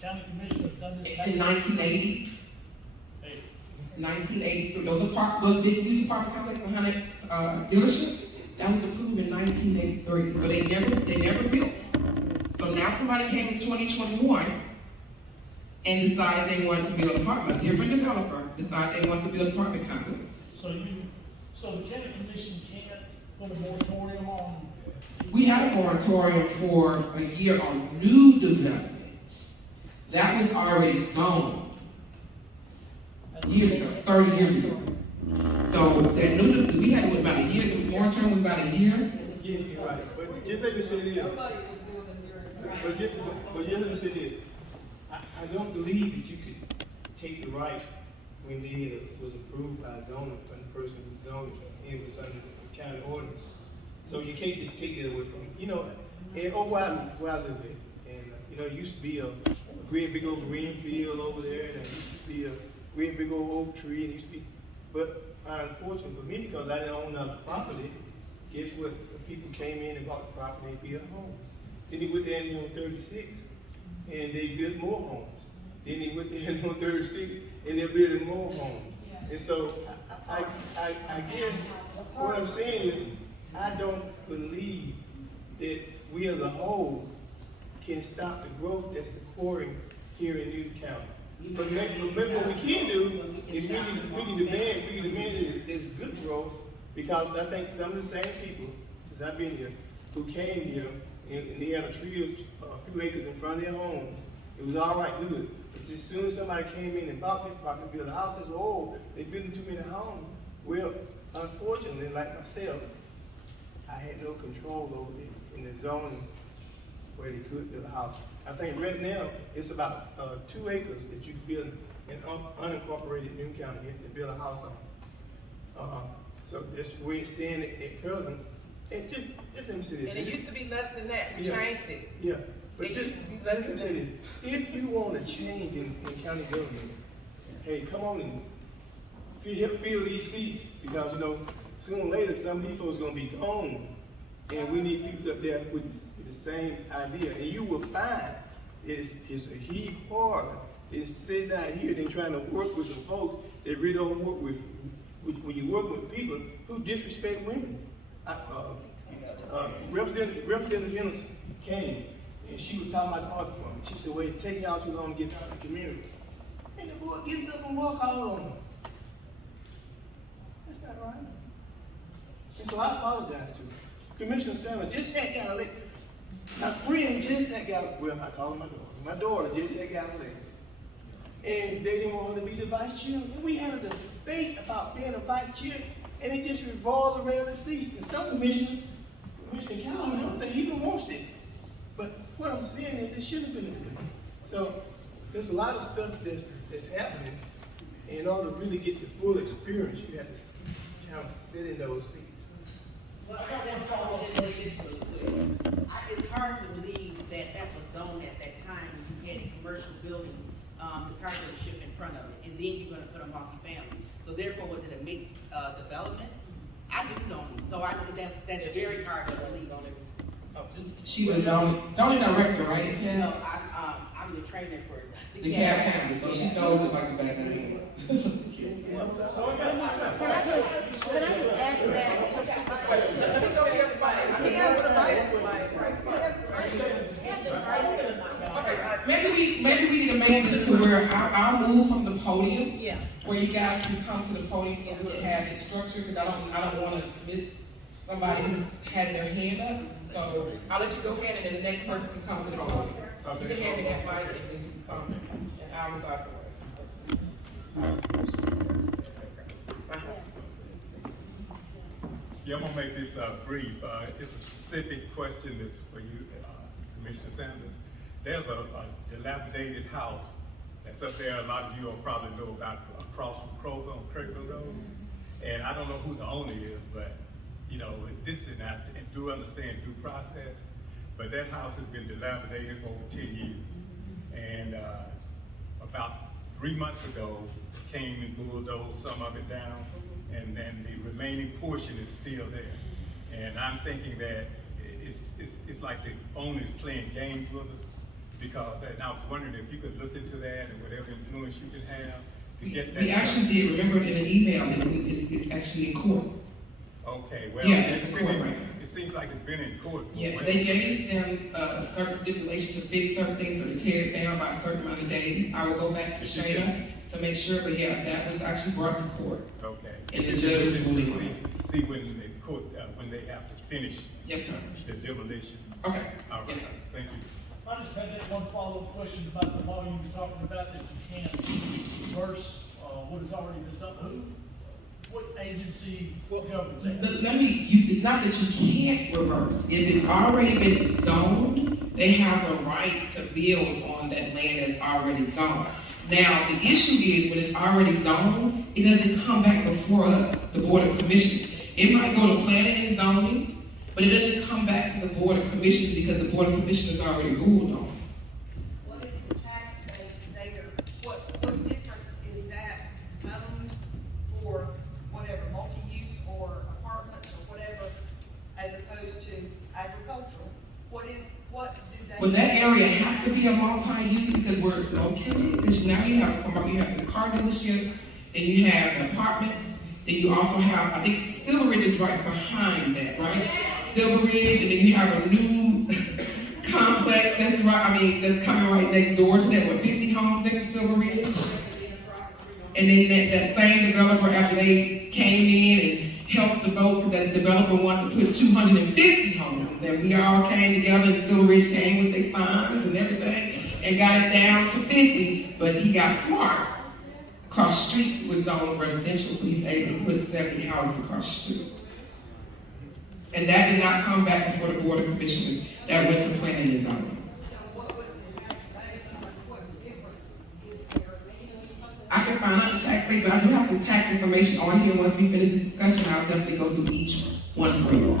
county commissioner done this? In 1980. 1983, those big huge apartment complex behind that dealership, that was approved in 1983. So they never built. So now somebody came in 2021 and decided they wanted to build an apartment. A different developer decided they wanted to build apartment complexes. So the county commission can't put a moratorium on? We had a moratorium for a year on new development. That was already zoned years ago, 30 years ago. So that new, we had it about a year, the moratorium was about a year. Yeah, you're right. But just let me say this. But just let me say this. I don't believe that you could take the right when it was approved by zoning, when the person was zoned, it was under the county ordinance. So you can't just take it away from, and where I live in, and it used to be a great big old green field over there, and it used to be a great big old oak tree, and it used to be, but unfortunately for me, because I didn't own the property, guess what? The people came in and bought the property, they built homes. Then they went there and on 36, and they built more homes. Then they went there and on 36, and they're building more homes. And so I guess what I'm saying is, I don't believe that we as a whole can stop the growth that's occurring here in Newton County. But what we can do is we can demand there's good growth, because I think some of the same people, since I've been here, who came here and they had a few acres in front of their homes, it was all right, good. But as soon as somebody came in and bought their property, built houses, they building too many homes. Well, unfortunately, like myself, I had no control over it in the zoning where they could build a house. I think right now, it's about 2 acres that you build in unincorporated Newton County to build a house on. So that's where it stands at present. And just let me say this. And it used to be less than that. We changed it. Yeah. But It just used to be less let me than say this. If you want to change in county government, hey, come on and fill these seats, because sooner or later some of these folks are gonna be gone, and we need people up there with the same idea. And you will find it's a heap harder than sitting down here than trying to work with some folks that really don't work with. When you work with people who disrespect women. Representative Henderson came And she was talking about parking for me. She said, well, it take y'all too long to get out of the community. And the boy gets up and walk all on them. That's not right. And so I apologize to her. Commissioner Sanders just had got elected. My friend just had got, well, I call her my daughter. My daughter just had got elected. And they didn't want her to be the vice chair. And we had a debate about being a vice chair, and it just revolves around the seat. And some Commissioner Ga, I don't think he even wants it. But what I'm saying is it should have been a debate. So there's a lot of stuff that's happening. And in order to really get the full experience, you have to kind of sit in those seats. Well, I got one follow-up question real quick. It's hard to believe that that was zoned at that time when you had a commercial building, the car dealership in front of it, and then you're gonna put a multifamily. So therefore, was it a mixed, development? I do zoning, so I know that's very hard to believe. She was zoning director, right? You know, I'm the trainer for The cab county, so she knows it like the back of her hand. Can I just add to that? Maybe we need to make this to where I'll move from the podium. Yeah. Where you guys can come to the podium so we can have it structured, because I don't want to miss somebody who's had their hand up. So I'll let you go ahead, and then the next person can come to the podium. You can hand me that mic, and then you come, and I'll move out the way. Yeah, I'm gonna make this brief. It's a specific question that's for you, Commissioner Sanders. There's a dilapidated house that's up there. A lot of you will probably know about across from Kroger on Kirkland Road. And I don't know who the owner is, but you know, this and I do understand due process, but that house has been dilapidated for over 10 years. And about 3 months ago, came and bulldozed some of it down, and then the remaining portion is still there. And I'm thinking that it's like the owner's playing games with us, because, and I was wondering if you could look into that and whatever influence you can have to get that. We actually did, remember in an email, it's actually in court. Okay, well, yeah, it's in court right now. It seems like it's been in court. Yeah, they gave them certain stipulations to fix certain things or to tear it down by a certain amount of days. I will go back to Shayna to make sure, but yeah, that was actually brought to court. Okay. And the judge was ruling. See when the court, when they have to finish. Yes, sir. The demolition. Okay. All right. Yes, sir. Thank you. I just had that one follow-up question about the law you was talking about, that you can't reverse, what is already been done. What agency governs that? It's not that you can't reverse. If it's already been zoned, they have the right to build on that land that's already zoned. Now, the issue is when it's already zoned, it doesn't come back before us, the Board of Commissioners. It might go to planning and zoning, but it doesn't come back to the Board of Commissioners because the Board of Commissioners already ruled on it. What is the tax base there? What difference is that zone for whatever, multi-use or apartments or whatever, as opposed to agricultural? What do they? Well, that area has to be a multi-use because where it's located, because now you have the car dealership, and you have apartments, and you also have, I think Silver Ridge is right behind that, right? Silver Ridge, and then you have a new complex that's that's coming right next door to that, with 50 homes next to Silver Ridge. And then that same developer, after they came in and helped the vote, because that developer wanted to put 250 homes, and we all came together, and Silver Ridge came with their signs and everything, and got it down to 50, but he got smart. Across the street was zoned residential, so he's able to put 70 houses across the street. And that did not come back before the Board of Commissioners. That went to planning and zoning. So what was the tax base and what difference is there? I can find out the tax rate, but I do have some tax information on here. Once we finish this discussion, I'll definitely go through each one for you.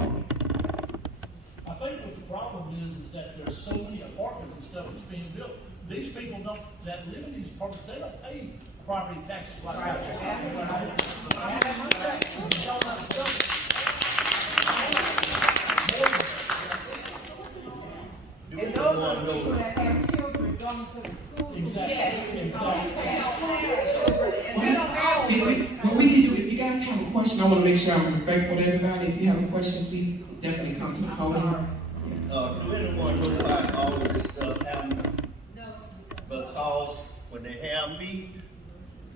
I think what the problem is that there's so many apartments and stuff that's being built. These people that live in these apartments, they don't pay property taxes like that. I have my taxes, y'all not stuff. And those are the people that have children going to the school. Exactly. What we can do, if you guys have a question, I want to make sure I'm respectful to everybody. If you have a question, please definitely come to the podium. Do anyone know about all of this stuff happening? No. Because when they have me,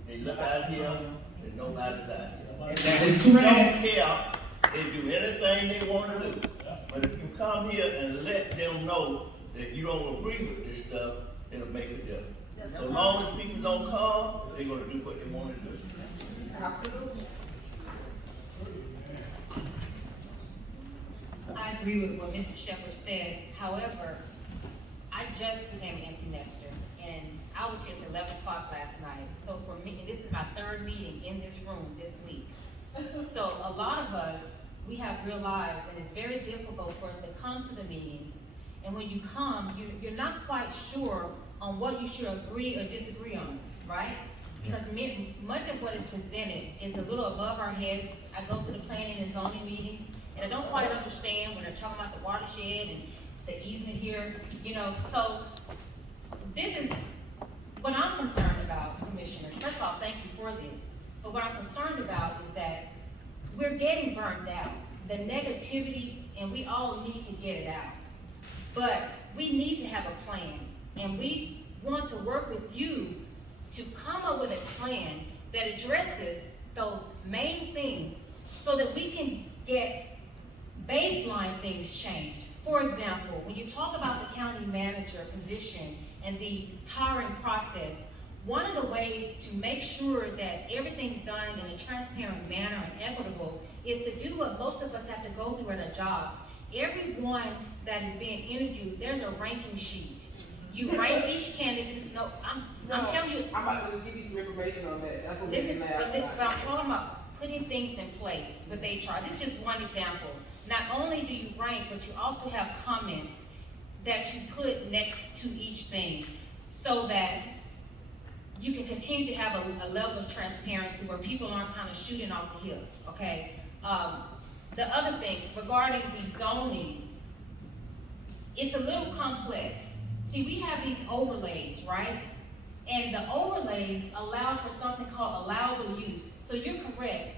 they look out here and nobody's out here. And that is They correct. don't care. They do anything they want to do. But if you come here and let them know that you don't agree with this stuff, it'll make a difference. So long as people don't come, they're gonna do what they want to do. Absolutely. I agree with what Mr. Shepherd said. However, I just became an empty nester, and I was here till 11 o'clock last night. So for me, and this is my third meeting in this room this week. So a lot of us, we have real lives, and it's very difficult for us to come to the meetings. And when you come, you're not quite sure on what you should agree or disagree on, right? Because much of what is presented is a little above our heads. I go to the planning and zoning meetings, and I don't quite understand when they're talking about the watershed and the easement here, you know. So this is what I'm concerned about, Commissioners. First of all, thank you for this. But what I'm concerned about is that we're getting burned out. The negativity, and we all need to get it out. But we need to have a plan, and we want to work with you to come up with a plan that addresses those main things so that we can get baseline things changed. For example, when you talk about the county manager position and the hiring process, one of the ways to make sure that everything's done in a transparent manner and equitable is to do what most of us have to go through at our jobs. Everyone that is being interviewed, there's a ranking sheet. You rank each candidate. No, I'm telling you. I'm about to give you some information on that. That's what Listen, but I'm talking about putting things in place with HR. This is just one example. Not only do you rank, but you also have comments that you put next to each thing so that you can continue to have a level of transparency where people aren't kind of shooting off the hip, okay? The other thing, regarding the zoning, it's a little complex. See, we have these overlays, right? And the overlays allow for something called allowable use. So you're correct.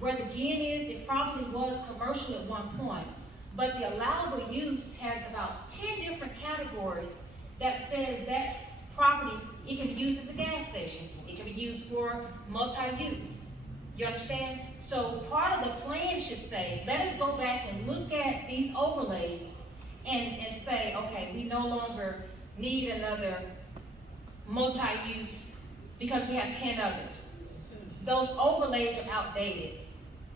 Where the GIN is, it probably was commercial at one point, but the allowable use has about 10 different categories that says that property, it can be used as a gas station. It can be used for multi-use. You understand? So part of the plan should say, let us go back and look at these overlays and say, okay, we no longer need another multi-use because we have 10 others. Those overlays are outdated.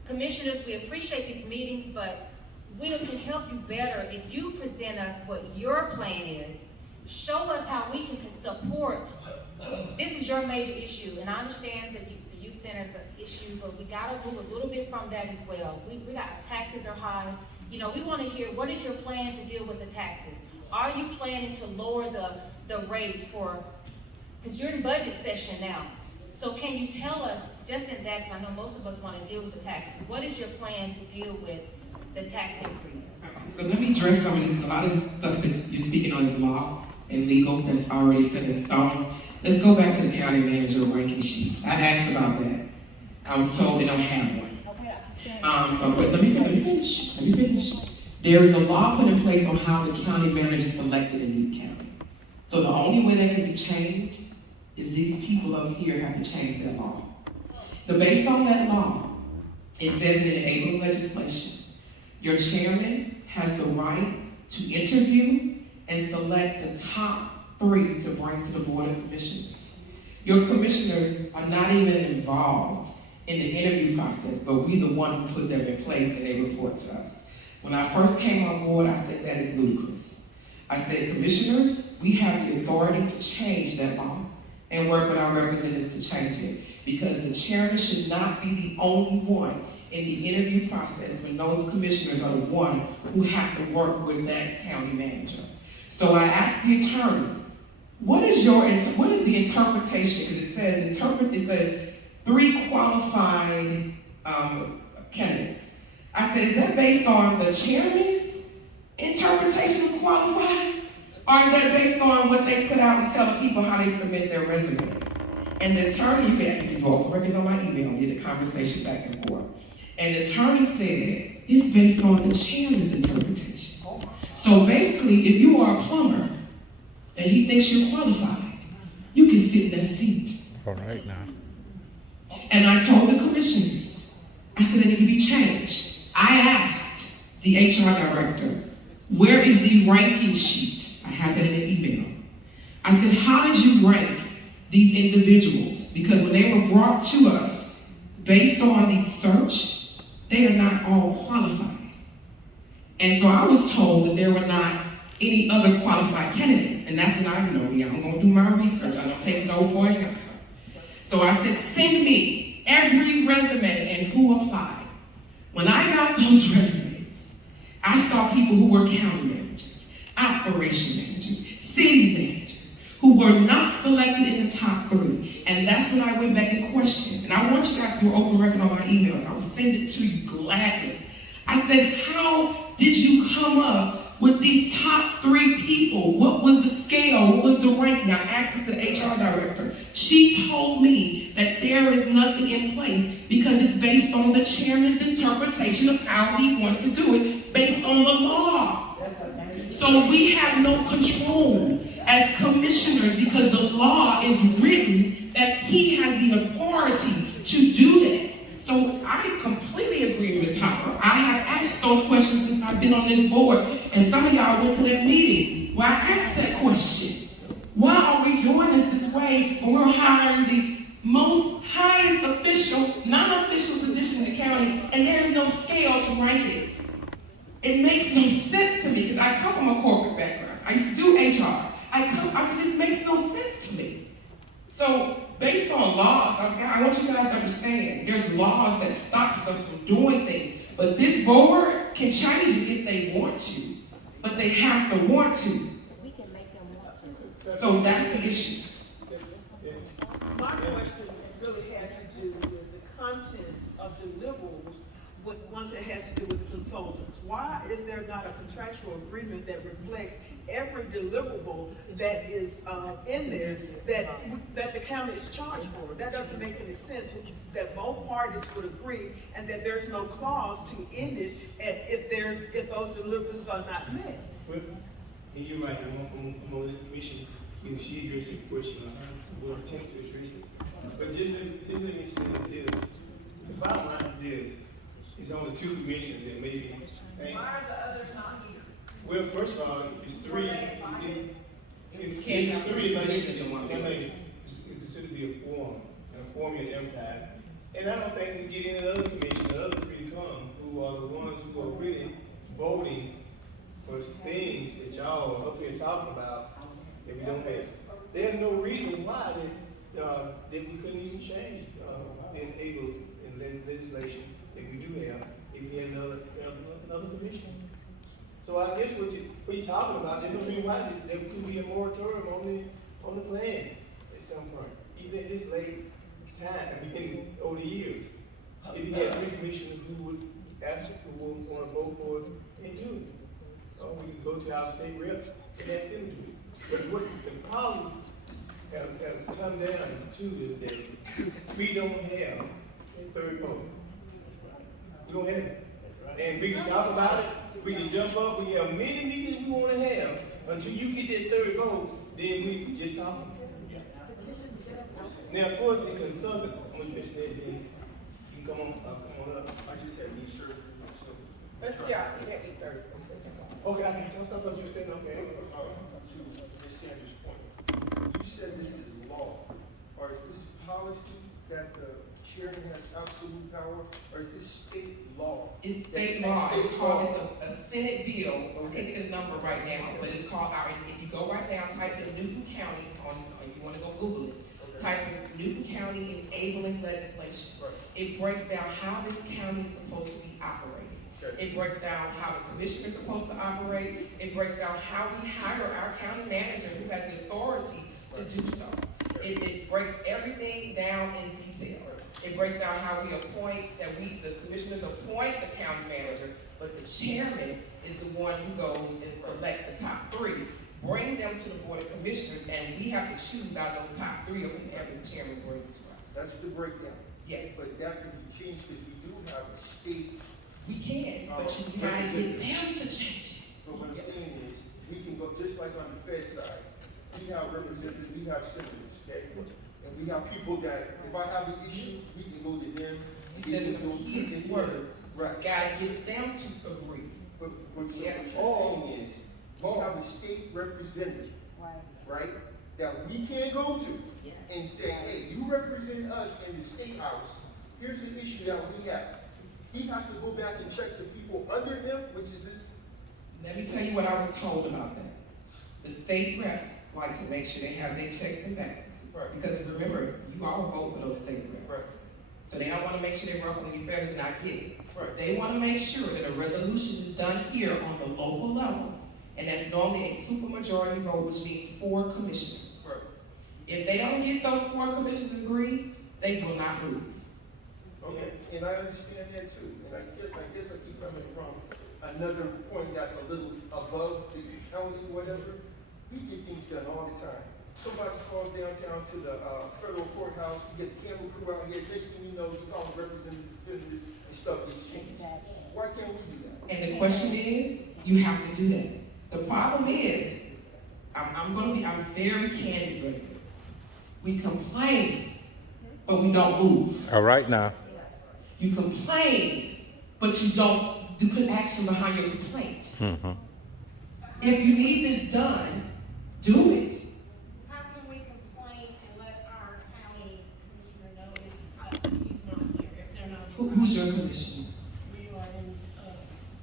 Commissioners, we appreciate these meetings, but we can help you better if you present us what your plan is. Show us how we can support. This is your major issue, and I understand that the youth center is an issue, but we gotta move a little bit from that as well. We got taxes are high. You know, we want to hear, what is your plan to deal with the taxes? Are you planning to lower the rate for, because you're in budget session now. So can you tell us, just in that, because I know most of us want to deal with the taxes, what is your plan to deal with the tax increase? So let me address some of this. A lot of this stuff that you're speaking on is law and legal that's already set in stone. Let's go back to the county manager ranking sheet. I asked about that. I was told they don't have one. But let me finish. There is a law put in place on how the county manager is selected in Newton County. So the only way that can be changed is these people up here have to change that law. Based on that law, it says in the enabling legislation, your chairman has the right to interview and select the top 3 to bring to the Board of Commissioners. Your commissioners are not even involved in the interview process, but we the one who put them in place and they report to us. When I first came on board, I said that is ludicrous. I said, commissioners, we have the authority to change that law and work with our representatives to change it, because the chairman should not be the only one in the interview process when those commissioners are the one who have to work with that county manager. So I asked the attorney, what is the interpretation? Because it says 3 qualified candidates. I said, is that based on the chairman's interpretation of qualified? Or is that based on what they put out and tell the people how they submit their resumes? And the attorney, you can go off the records on my email, get the conversation back and forth. And the attorney said, it's based on the chairman's interpretation. So So basically, if you are a plumber and he thinks you're qualified, you can sit in that seat. All right now. And I told the commissioners, I said they need to be changed. I asked the HR director, where is the ranking sheet? I have it in an email. I said, how did you rank these individuals? Because when they were brought to us, based on the search, they are not all qualified. And so I was told that there were not any other qualified candidates. And that's what I know. I'm going to do my research. I don't take no for an answer. So I said, send me every resume and who applied. When I got those resumes, I saw people who were county managers, operation managers, city managers, who were not selected in the top 3. And that's when I went back and questioned. And I want you guys to do an open record on my emails. I will send it to you gladly. I said, how did you come up with these top 3 people? What was the scale? What was the ranking? I asked this to the HR director. She told me that there is nothing in place because it's based on the chairman's interpretation of how he wants to do it based on the law. So we have no control as commissioners because the law is written that he has the authority to do that. So I completely agree with Ms. Hopper. I have asked those questions since I've been on this board, and some of y'all went to that meeting where I asked that question. Why are we doing this way when we're hiring the most highest official, non-official position in the county, and there's no scale to rank it? It makes no sense to me because I come from a corporate background. I used to do HR. I said, this makes no sense to me. So based on laws, I want you guys to understand, there's laws that stops us from doing things. But this board can change it if they want to. But they have to want to. We can make them want to. So that's the issue. My question really had to do with the contents of deliverables once it has to do with consultants. Why is there not a contractual agreement that reflects every deliverable that is in there that the county is charged for? That doesn't make any sense, that both parties would agree and that there's no clause to end it if those deliverables are not met. Well, and you're right, I'm on this commission, she addressed the question, we'll attempt to address it. But just let me say this, the bottom line is this, it's only 2 commissions that maybe. Why are the others not here? Well, first of all, it's 3. It's 3, it's considered to be a quorum, and a quorum is advertised. And I don't think we get any other commission, the other 3 to come, who are the ones who are really voting for things that y'all are up here talking about that we don't have. There's no reason why that we couldn't even change being able in legislation that we do have if we had another commission. So I guess what you're talking about, there's no reason why there could be a moratorium on the plans at some point, even at this late time, over the years. If you had 3 commissioners who would want to vote for it and do it. Or we can go to our state reps and ask them to do it. But what the problem has come down to is that we don't have a 3rd vote. We don't have it. And we can talk about it, we can jump up, we have many meetings we want to have. Until you get that 3rd vote, then we just talk. Now, of course, the consultant, I'm going to mention that then. You can come on up. I just had these shirts. Yeah, you have these services. Okay, I thought you were saying, okay. To Ms. Sanders' point, you said this is law, or is this policy that the chairman has absolute power, or is this state law? It's state law. It's called, it's a Senate bill. I can't think of the number right now, but it's called, if you go right now, type in Newton County if you want to go Google it. Okay. Type in Newton County enabling legislation. Right. It breaks down how this county is supposed to be operating. Okay. It breaks down how the commissioner is supposed to operate. It breaks down how we hire our county manager who has the authority to do so. It breaks everything down in detail. It breaks down how we appoint, the commissioners appoint the county manager, but the chairman is the one who goes and select the top 3, bring them to the board of commissioners, and we have to choose out of those top 3 of whoever the chairman brings to us. That's the breakdown. Yes. But that can be changed because we do have a state. We can, but you gotta get them to change it. But what I'm saying is, go, just like on the Fed side, we have representatives, we have senators, okay? And we have people that, if I have an issue, we can go to them. You said some key words. Right. Gotta get them to agree. But what you're saying is, we have a state representative, right, that we can go to and say, hey, you represent us in the state house, here's the issue that we have. He has to go back and check the people under him, which is this. Let me tell you what I was told about that. The state reps like to make sure they have their checks and balances. Right. Because remember, you all vote for those state reps. Right. So they don't want to make sure they're ruffling any feathers, and I get it. Right. They want to make sure that a resolution is done here on the local level, and that's normally a supermajority vote, which means 4 commissioners. Right. If they don't get those 4 commissioners agree, they will not move. Okay, and I understand that too. And I guess I keep coming from another point that's a little above the county, whatever. We get things done all the time. Somebody calls downtown to the federal courthouse, you get the camera crew out here, next thing you know, you call representatives, senators, and stuff gets changed. Why can't we do that? And the question is, you have to do that. The problem is, I'm very candid with this. We complain, but we don't move. All right now. You complain, but you don't do good action behind your complaint. Mm-hmm. If you need this done, do it. How can we complain and let our county commissioner know if he's not here, if they're not here? Who's your commissioner? We are in,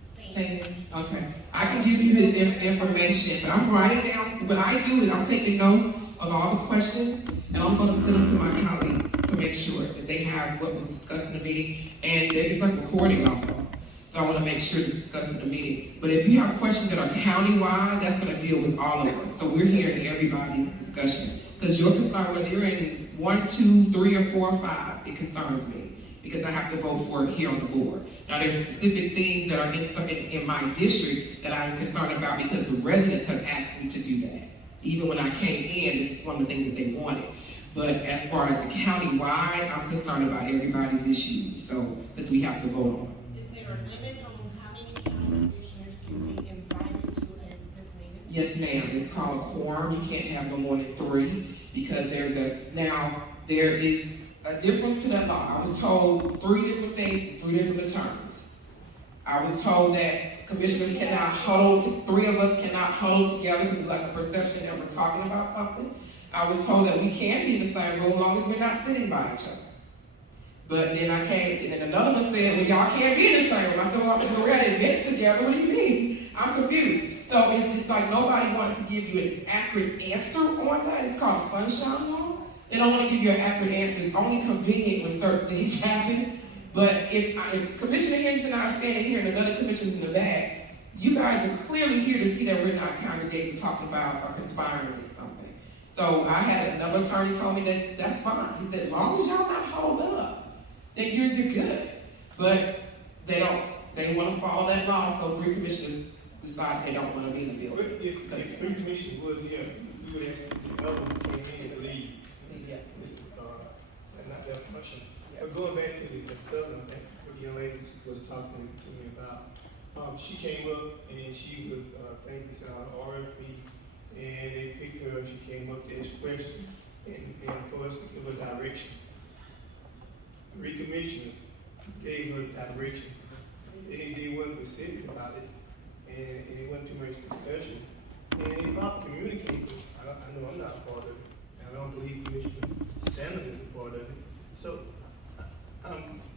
state. Same. Okay. I can give you his information, but I'm writing down, what I do is I'm taking notes of all the questions, and I'm going to send them to my colleagues to make sure that they have what was discussed in the meeting, and it's like recording also. So I want to make sure to discuss in the meeting. But if you have questions that are county-wide, that's going to deal with all of us. So we're hearing everybody's discussion. Because your concern, whether you're in 1, 2, 3, or 4, or 5, it concerns me. Because I have to vote for it here on the board. Now there's specific things that are in my district that I'm concerned about because the residents have asked me to do that. Even when I came in, this is one of the things that they wanted. But as far as the county-wide, I'm concerned about everybody's issues. So, because we have to vote on it. Is there a limit on how many county commissioners can be invited to this meeting? Yes, ma'am. It's called a quorum. You can't have no more than 3 because there is a difference to that law. I was told 3 different things from 3 different attorneys. I was told that commissioners cannot huddle, 3 of us cannot huddle together because it's like a perception that we're talking about something. I was told that we can be in the same room as long as we're not sitting by each other. But then I came, and then another one said, well, y'all can't be in the same room. I said, well, we're at events together. What do you mean? I'm confused. So it's just like nobody wants to give you an accurate answer on that. It's called sunshine law. They don't want to give you an accurate answer. It's only convenient when certain things happen. But if Commissioner Henderson and I are standing here and another commissioner's in the back, you guys are clearly here to see that we're not congregating, talking about, or conspiring against something. So I had another attorney told me that that's fine. He said, as long as y'all not hold up, then you're good. But they want to follow that law, so 3 commissioners decide they don't want to be in the building. If 3 commissioners was here, we would ask the other one came in to leave. Yeah. Not their question. But going back to the southern thing, what the young lady was talking to me about, she came up and she was, I think it's on RFP, and they picked her, she came up to ask questions, and for us to give her direction. 3 commissioners gave her direction. They weren't specific about it, and it wasn't too much discussion. And they probably communicated. I know I'm not a part of it. I don't believe Commissioner Sanders is a part of it. So,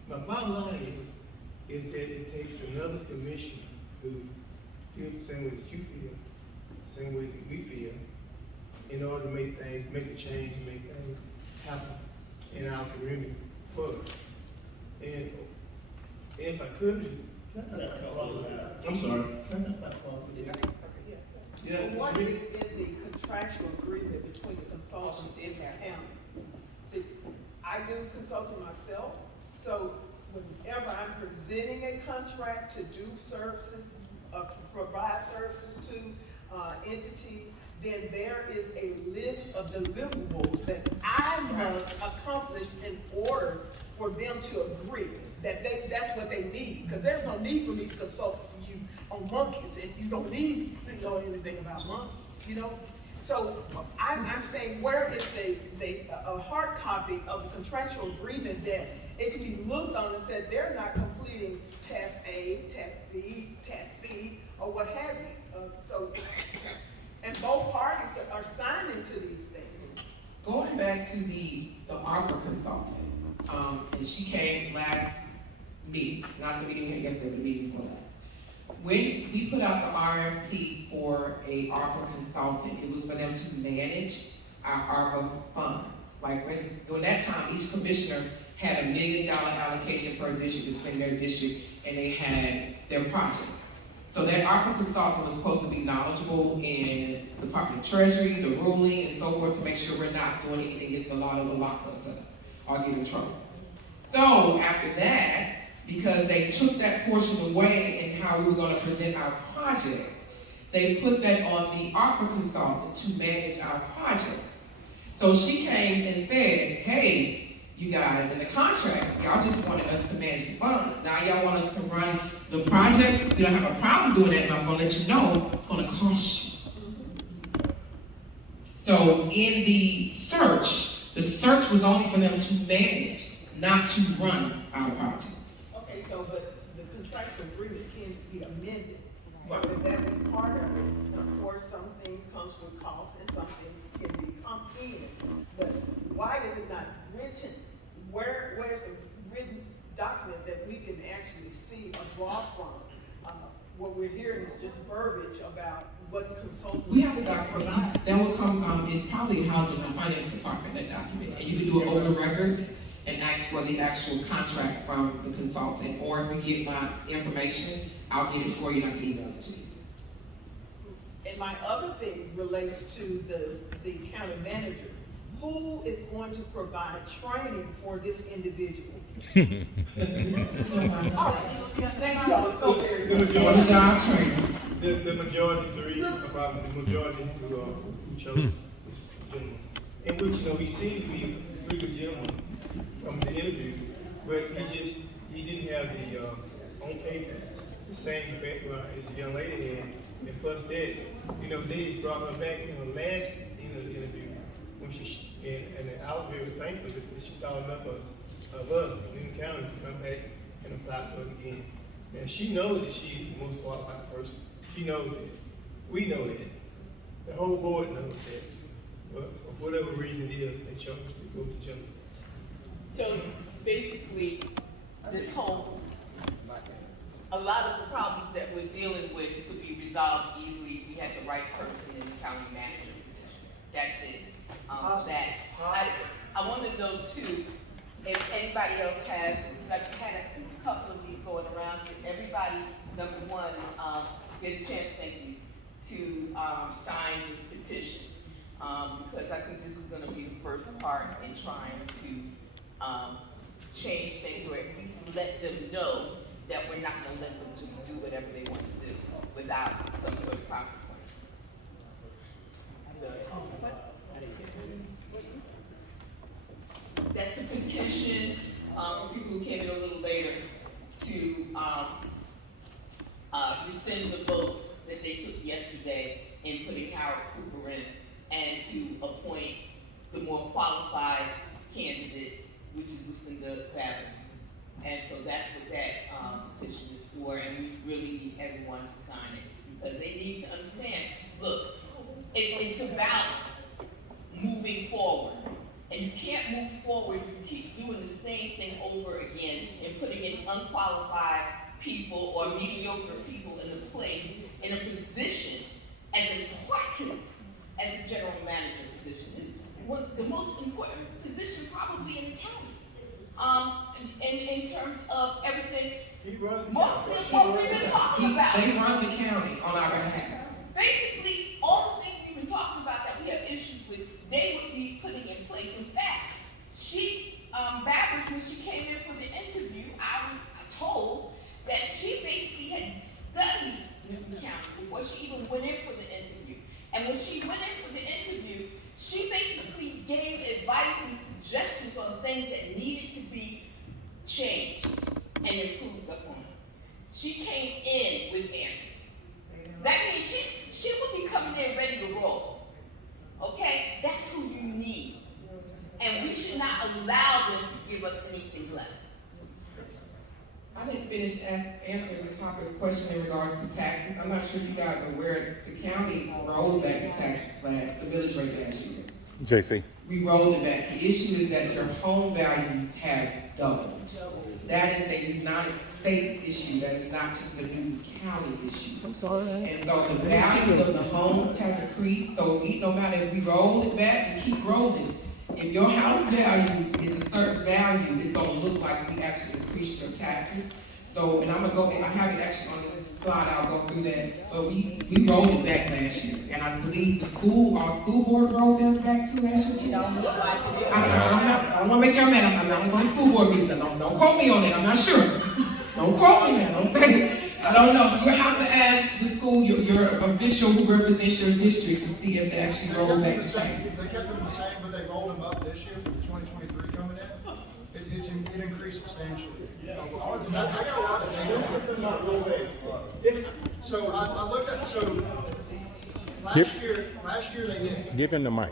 my bottom line is that it takes another commissioner who feels the same way that you feel, the same way that we feel, in order to make a change, and make things happen in our community for us. And if I could, I'm sorry. Yeah. What is in the contractual agreement between the consultants in their county? See, I do consulting myself, so whenever I'm presenting a contract to do services, provide services to entity, then there is a list of deliverables that I must accomplish in order for them to agree. that's what they need, because there's no need for me to consult for you on monkeys, if you don't need to know anything about monkeys, you know? So I'm saying, where is a hard copy of the contractual agreement that it can be looked on and said they're not completing task A, task B, task C, or what have you. And both parties are signing to these things. Going back to the ARPA consultant, and she came last meeting, not the meeting we had yesterday, but the meeting before last. When we put out the RFP for a ARPA consultant, it was for them to manage our ARPA funds. Like, for instance, during that time, each commissioner had $1 million allocation per district to spend their district, and they had their projects. So that ARPA consultant was supposed to be knowledgeable in the Department of Treasury, the ruling, and so forth, to make sure we're not doing anything against the law that will lock us up or get in trouble. So after that, because they took that portion away in how we were going to present our projects, they put that on the ARPA consultant to manage our projects. So she came and said, hey, you guys, in the contract, y'all just wanted us to manage the funds. Now y'all want us to run the project. We don't have a problem doing that, but I'm going to let you know it's going to cost you. So in the search was only for them to manage, not to run our projects. Okay, so but the contractual agreement can be amended. So that was part of it. Of course, some things comes with cost and some things can be in. But why is it not written? Where's the written document that we can actually see or draw from? What we're hearing is just verbiage about what consultants. We have a document that will come, it's probably Housing and Finance Department, that document. And you can do it over the records and ask for the actual contract from the consultant. Or if you get my information, I'll get it for you and I can email it to you. And my other thing relates to the county manager. Who is going to provide training for this individual? Thank you all so very much. The majority, the reason about the majority who chose this gentleman, in which, we seem to be a pretty good gentleman from the interview, but he didn't have the, on paper, the same background as the young lady had, and plus that, Dennis brought her back in the last interview, when she, and I was very thankful that she thought enough of us in the county to come back and apply for it again. And she knows that she's the most qualified person. She knows that. We know that. The whole board knows that. But for whatever reason it is, they chose to go to Jennifer. So basically, a lot of the problems that we're dealing with could be resolved easily if we had the right person in the county manager position. That's it. I want to know too, if anybody else has, like we had a couple of these going around, if everybody, number one, get a chance, thank you, to sign this petition. Because I think this is going to be the first part in trying to change things, or at least let them know that we're not going to let them just do whatever they want to do without some sort of consequence. That's a petition for people who came in a little later to rescind the vote that they took yesterday in putting Howard Cooper in, and to appoint the more qualified candidate, which is Lucinda Babbitt. And so that's what that petition is for, and we really need everyone to sign it, because they need to understand, look, it's about moving forward. And you can't move forward if you keep doing the same thing over again and putting in unqualified people or mediocre people in the place in a position as important as the general manager position. It's one of the most important position probably in the county. In terms of everything, mostly of what we've been talking about. They run the county on our behalf. Basically, all the things we've been talking about that we have issues with, they would be putting in place. In fact, Babbage, when she came in for the interview, I was told that she basically had studied the county before she even went in for the interview. And when she went in for the interview, she basically gave advice and suggestions on things that needed to be changed. finish answering Ms. Hopper's question in regards to taxes. I'm not sure if you guys are aware, the county rolled back the taxes the millage rate last year. JC. We rolled it back. The issue is that your home values have doubled. That is a United States issue. That is not just a Newton County issue. I'm sorry. And so the values of the homes have increased. So no matter if we roll it back and keep rolling, if your house value is a certain value, it's gonna look like we actually increased your taxes. So, and I'm gonna go, and I have it actually on this slide, I'll go through that. So we rolled it back last year. And I believe our school board rolled theirs back too last year. Don't look like it. I don't wanna make y'all mad, I'm not going to school board meetings, don't quote me on it, I'm not sure. Don't quote me now, don't say, I don't know, so you have to ask the school, your official who represents your district to see if they actually rolled back the same. They kept them the same, but they rolled them up this year for 2023 coming in. It increased substantially. I got a lot of data. So I looked at, last year they did. Give him the mic.